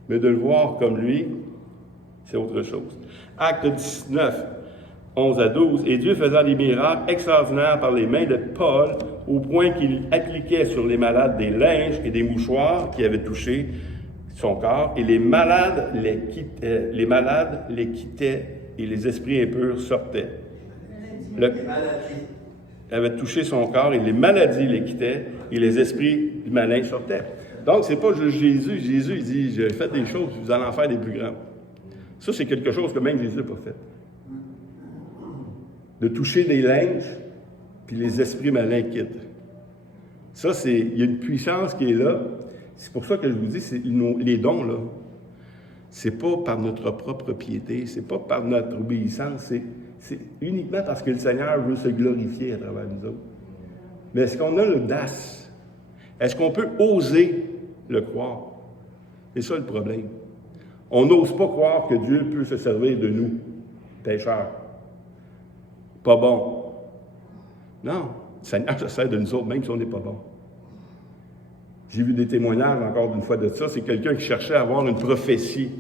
Mais de le voir comme lui, c'est autre chose. Acte 19, 11 à 12. Et Dieu faisant des miracles extraordinaires par les mains de Paul, au point qu'il appliquait sur les malades des linges et des mouchoirs qui avaient touché son corps, et les malades les quittaient et les esprits impurs sortaient. Avait touché son corps et les maladies les quittaient et les esprits malins sortaient. Donc, c'est pas juste Jésus. Jésus, il dit, j'ai fait des choses, vous allez en faire des plus grandes. Ça, c'est quelque chose que même Jésus n'a pas fait. De toucher des linges, puis les esprits malins quittent. Ça, il y a une puissance qui est là. C'est pour ça que je vous dis, les dons, là, c'est pas par notre propre piété, c'est pas par notre obéissance, c'est uniquement parce que le Seigneur veut se glorifier à travers nous autres. Mais est-ce qu'on a l'audace? Est-ce qu'on peut oser le croire? C'est ça le problème. On n'ose pas croire que Dieu peut se servir de nous, pécheurs. Pas bon. Non, le Seigneur se sert de nous autres, même si on n'est pas bon. J'ai vu des témoignages, encore une fois, de ça. C'est quelqu'un qui cherchait à avoir une prophétie.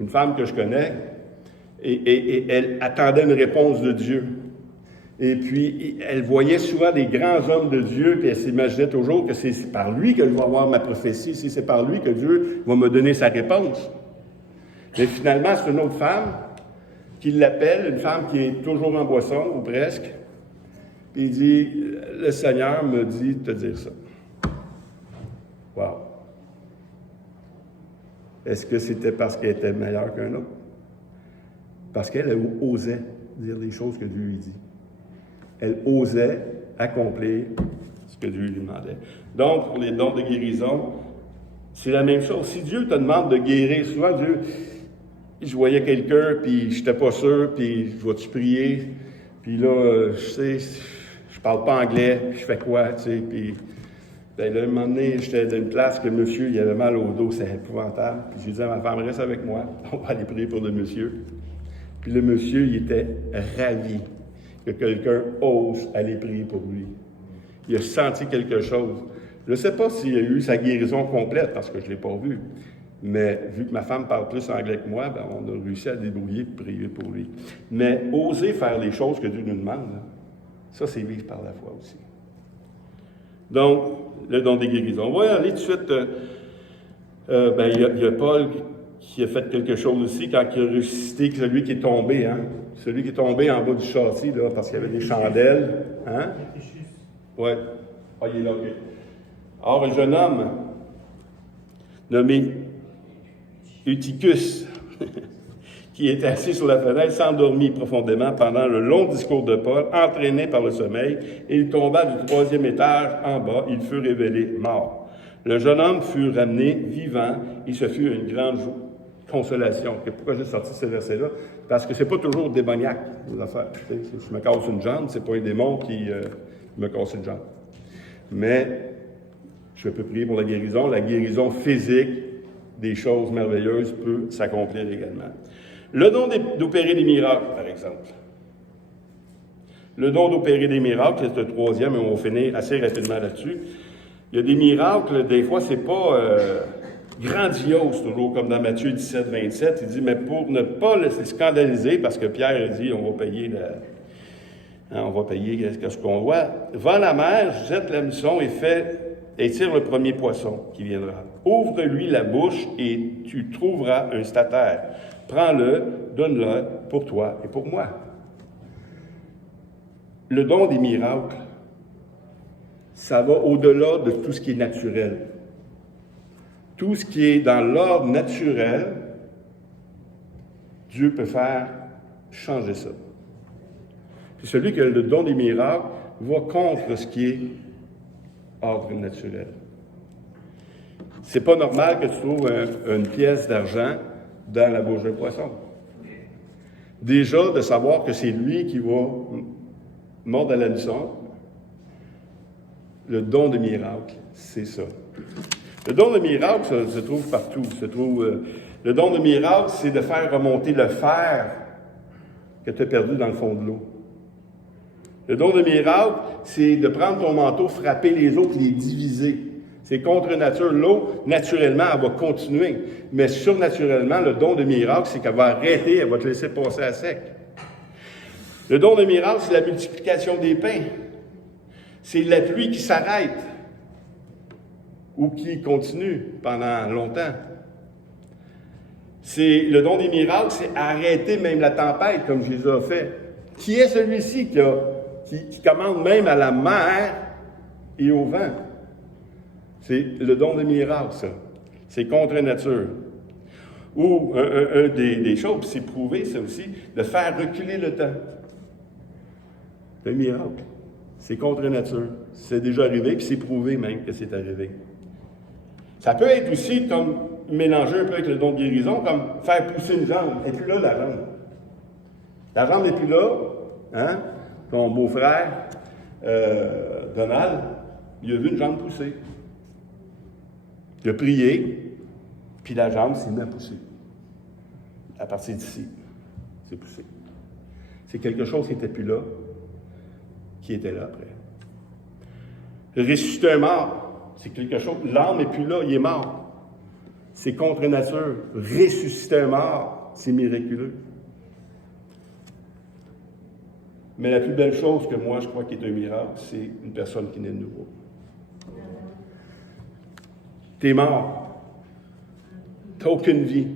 Une femme que je connais, et elle attendait une réponse de Dieu. Et puis, elle voyait souvent des grands hommes de Dieu, puis elle s'imaginait toujours que c'est par lui que je vais avoir ma prophétie, si c'est par lui que Dieu va me donner sa réponse. Mais finalement, c'est une autre femme qui l'appelle, une femme qui est toujours en boisson, ou presque. Puis il dit, le Seigneur me dit de te dire ça. Wow! Est-ce que c'était parce qu'elle était meilleure qu'un autre? Parce qu'elle osait dire les choses que Dieu lui dit. Elle osait accomplir ce que Dieu lui demandait. Donc, pour les dons de guérison, c'est la même chose. Si Dieu te demande de guérir, souvent Dieu, je voyais quelqu'un, puis je n'étais pas sûr, puis je vais-tu prier? Puis là, je parle pas anglais, puis je fais quoi, tu sais, puis... Bien là, un moment donné, j'étais dans une place que le monsieur, il avait mal au dos, c'est épouvantable. Puis j'ai dit à ma femme, reste avec moi, on va aller prier pour le monsieur. Puis le monsieur, il était ravi que quelqu'un ose aller prier pour lui. Il a senti quelque chose. Je ne sais pas s'il a eu sa guérison complète, parce que je ne l'ai pas vu. Mais vu que ma femme parle plus anglais que moi, ben, on a réussi à débrouiller et prier pour lui. Mais oser faire les choses que Dieu nous demande, là, ça, c'est vivre par la foi aussi. Donc, le don des guérisons. On va aller tout de suite. Il y a Paul qui a fait quelque chose aussi quand il a ressuscité celui qui est tombé. Hein? Celui qui est tombé en bas du châssis, là, parce qu'il y avait des chandelles. Hein? Oui. Ah, il est là, OK. Or, un jeune homme nommé Eutychus, qui était assis sur la fenêtre, s'endormit profondément pendant le long discours de Paul, entraîné par le sommeil, et il tomba du 3e étage en bas, il fut révélé mort. Le jeune homme fut ramené vivant, et ce fut une grande consolation. Pourquoi j'ai sorti ce verset-là? Parce que c'est pas toujours démoniaque, les affaires. Si je me casse une jambe, c'est pas un démon qui me casse une jambe. Mais je peux prier pour la guérison physique des choses merveilleuses peut s'accomplir également. Le don d'opérer des miracles, par exemple. Le don d'opérer des miracles, c'est le 3e, et on va finir assez rapidement là-dessus. Il y a des miracles, des fois, c'est pas grandiose, toujours, comme dans Matthieu 17, 27. Il dit, mais pour ne pas le scandaliser, parce que Pierre a dit, on va payer ce qu'on doit, va à la mer, jette l'hameçon et tire le premier poisson qui viendra. Ouvre-lui la bouche et tu trouveras un statère. Prends-le, donne-le pour toi et pour moi. Le don des miracles, ça va au-delà de tout ce qui est naturel. Tout ce qui est dans l'ordre naturel, Dieu peut faire changer ça. Puis celui qui a le don des miracles va contre ce qui est ordre naturel. C'est pas normal que tu trouves une pièce d'argent dans la bouche d'un poisson. Déjà, de savoir que c'est lui qui va mordre à l'hameçon, le don de miracle, c'est ça. Le don de miracle, ça se trouve partout. Le don de miracle, c'est de faire remonter le fer que tu as perdu dans le fond de l'eau. Le don de miracle, c'est de prendre ton manteau, frapper les autres, les diviser. C'est contre nature. L'eau, naturellement, elle va continuer. Mais surnaturellement, le don de miracle, c'est qu'elle va arrêter, elle va te laisser passer à sec. Le don de miracle, c'est la multiplication des pains. C'est la pluie qui s'arrête ou qui continue pendant longtemps. Le don des miracles, c'est arrêter même la tempête, comme Jésus a fait. Qui est celui-ci qui commande même à la mer et au vent? C'est le don des miracles, ça. C'est contre nature. Ou des choses, c'est prouvé, ça aussi, de faire reculer le temps. C'est un miracle. C'est contre nature. C'est déjà arrivé, puis c'est prouvé même que c'est arrivé. Ça peut être aussi comme mélanger un peu avec le don de guérison, comme faire pousser une jambe. Elle n'est plus là, la jambe. La jambe n'est plus là. Hein? Ton beau-frère, Donald, il a vu une jambe pousser. Il a prié, puis la jambe s'est mise à pousser. À partir d'ici, c'est poussé. C'est quelque chose qui n'était plus là, qui était là après. Ressusciter un mort, c'est quelque chose, l'âme n'est plus là, il est mort. C'est contre nature. Ressusciter un mort, c'est miraculeux. Mais la plus belle chose que moi, je crois qui est un miracle, c'est une personne qui naît de nouveau. T'es mort. T'as aucune vie.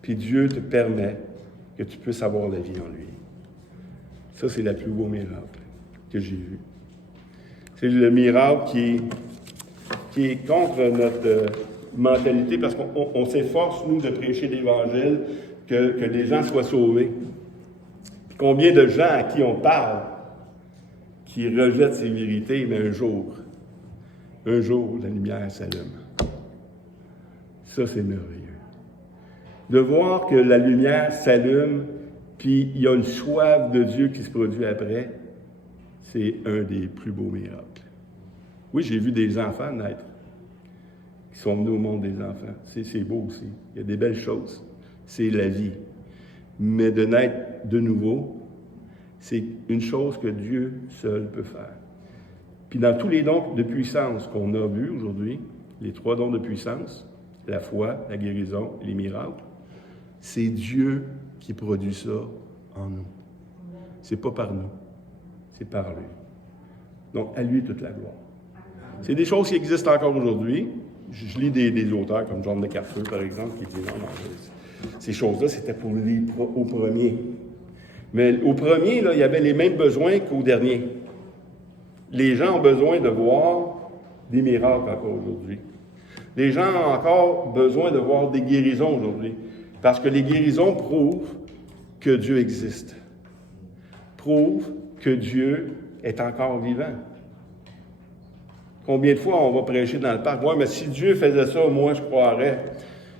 Puis Dieu te permet que tu puisses avoir la vie en lui. Ça, c'est le plus beau miracle que j'ai vu. C'est le miracle qui est contre notre mentalité, parce qu'on s'efforce, nous, de prêcher l'Évangile, que les gens soient sauvés. Combien de gens à qui on parle qui rejettent ces vérités, mais un jour, la lumière s'allume. Ça, c'est merveilleux. De voir que la lumière s'allume, puis il y a une soif de Dieu qui se produit après, c'est un des plus beaux miracles. Oui, j'ai vu des enfants naître, qui sont venus au monde des enfants. C'est beau aussi. Il y a des belles choses. C'est la vie. Mais de naître de nouveau, c'est une chose que Dieu seul peut faire. Puis dans tous les dons de puissance qu'on a vus aujourd'hui, les 3 dons de puissance, la foi, la guérison et les miracles, c'est Dieu qui produit ça en nous. C'est pas par nous, c'est par lui. Donc, à lui toute la gloire. C'est des choses qui existent encore aujourd'hui. Je lis des auteurs comme John MacArthur, par exemple, qui disent non, ces choses-là, c'était pour lui au premier. Mais au premier, là, il y avait les mêmes besoins qu'au dernier. Les gens ont besoin de voir des miracles encore aujourd'hui. Les gens ont encore besoin de voir des guérisons aujourd'hui. Parce que les guérisons prouvent que Dieu existe. Prouvent que Dieu est encore vivant. Combien de fois on va prêcher dans le parc? Ouais, mais si Dieu faisait ça, moi, je croirais.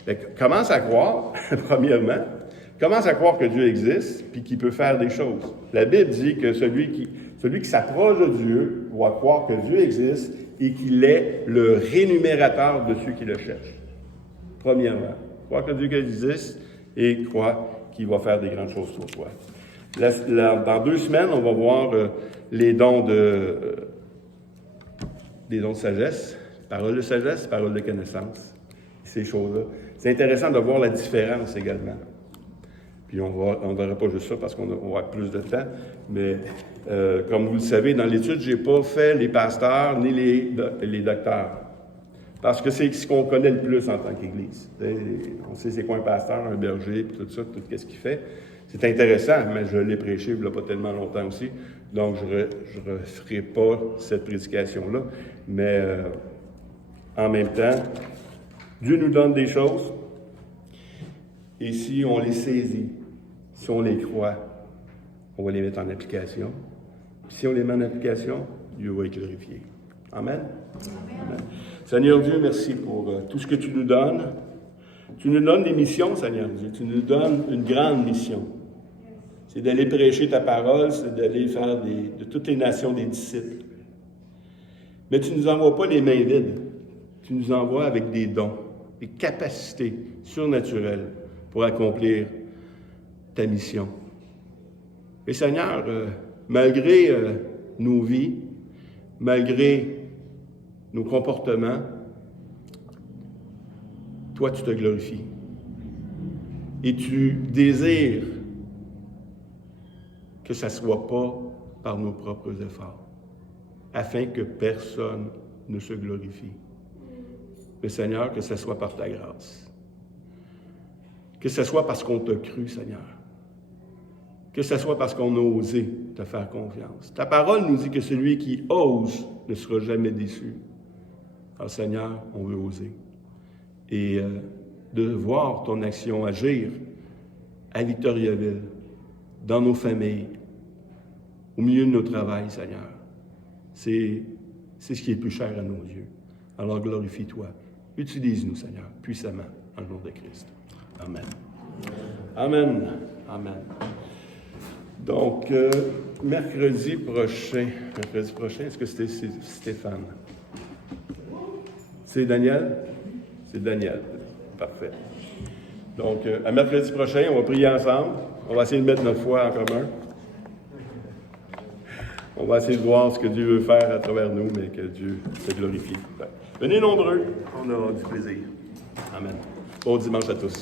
Fait que commence à croire, premièrement. Commence à croire que Dieu existe, puis qu'il peut faire des choses. La Bible dit que celui qui s'approche de Dieu doit croire que Dieu existe et qu'il est le rémunérateur de ceux qui le cherchent. Premièrement, croire que Dieu existe et croire qu'il va faire des grandes choses pour toi. Dans 2 semaines, on va voir les dons de sagesse, parole de sagesse, parole de connaissance, ces choses-là. C'est intéressant de voir la différence également. Puis on ne verra pas juste ça parce qu'on va avoir plus de temps, mais comme vous le savez, dans l'étude, je n'ai pas fait les pasteurs ni les docteurs. Parce que c'est ce qu'on connaît le plus en tant qu'Église. On sait c'est quoi un pasteur, un berger, puis tout ça, tout ce qu'il fait. C'est intéressant, mais je l'ai prêché il n'y a pas tellement longtemps aussi, donc je ne referai pas cette prédication-là. Mais en même temps, Dieu nous donne des choses, et si on les saisit, si on les croit, on va les mettre en application. Si on les met en application, Dieu va être glorifié. Amen. Amen. Seigneur Dieu, merci pour tout ce que tu nous donnes. Tu nous donnes des missions, Seigneur Dieu. Tu nous donnes une grande mission. C'est d'aller prêcher ta parole, c'est d'aller faire de toutes les nations des disciples. Mais tu ne nous envoies pas les mains vides. Tu nous envoies avec des dons, des capacités surnaturelles pour accomplir ta mission. Et Seigneur, malgré nos vies, malgré nos comportements, toi, tu te glorifies. Et tu désires que ça ne soit pas par nos propres efforts, afin que personne ne se glorifie. Mais Seigneur, que ce soit par ta grâce. Que ce soit parce qu'on t'a cru, Seigneur. Que ce soit parce qu'on a osé te faire confiance. Ta parole nous dit que celui qui ose ne sera jamais déçu. Alors Seigneur, on veut oser. Et de voir ton action agir à Victoriaville, dans nos familles, au milieu de nos travails, Seigneur. C'est ce qui est le plus cher à nos yeux. Alors glorifie-toi. Utilise-nous, Seigneur, puissamment, en le nom de Christ. Amen. Amen. Amen. Donc, mercredi prochain, est-ce que c'est Stéphane? C'est Daniel? C'est Daniel. Parfait. Donc, à mercredi prochain, on va prier ensemble. On va essayer de mettre notre foi en commun. On va essayer de voir ce que Dieu veut faire à travers nous, mais que Dieu se glorifie. Venez nombreux, on aura du plaisir. Amen. Bon dimanche à tous.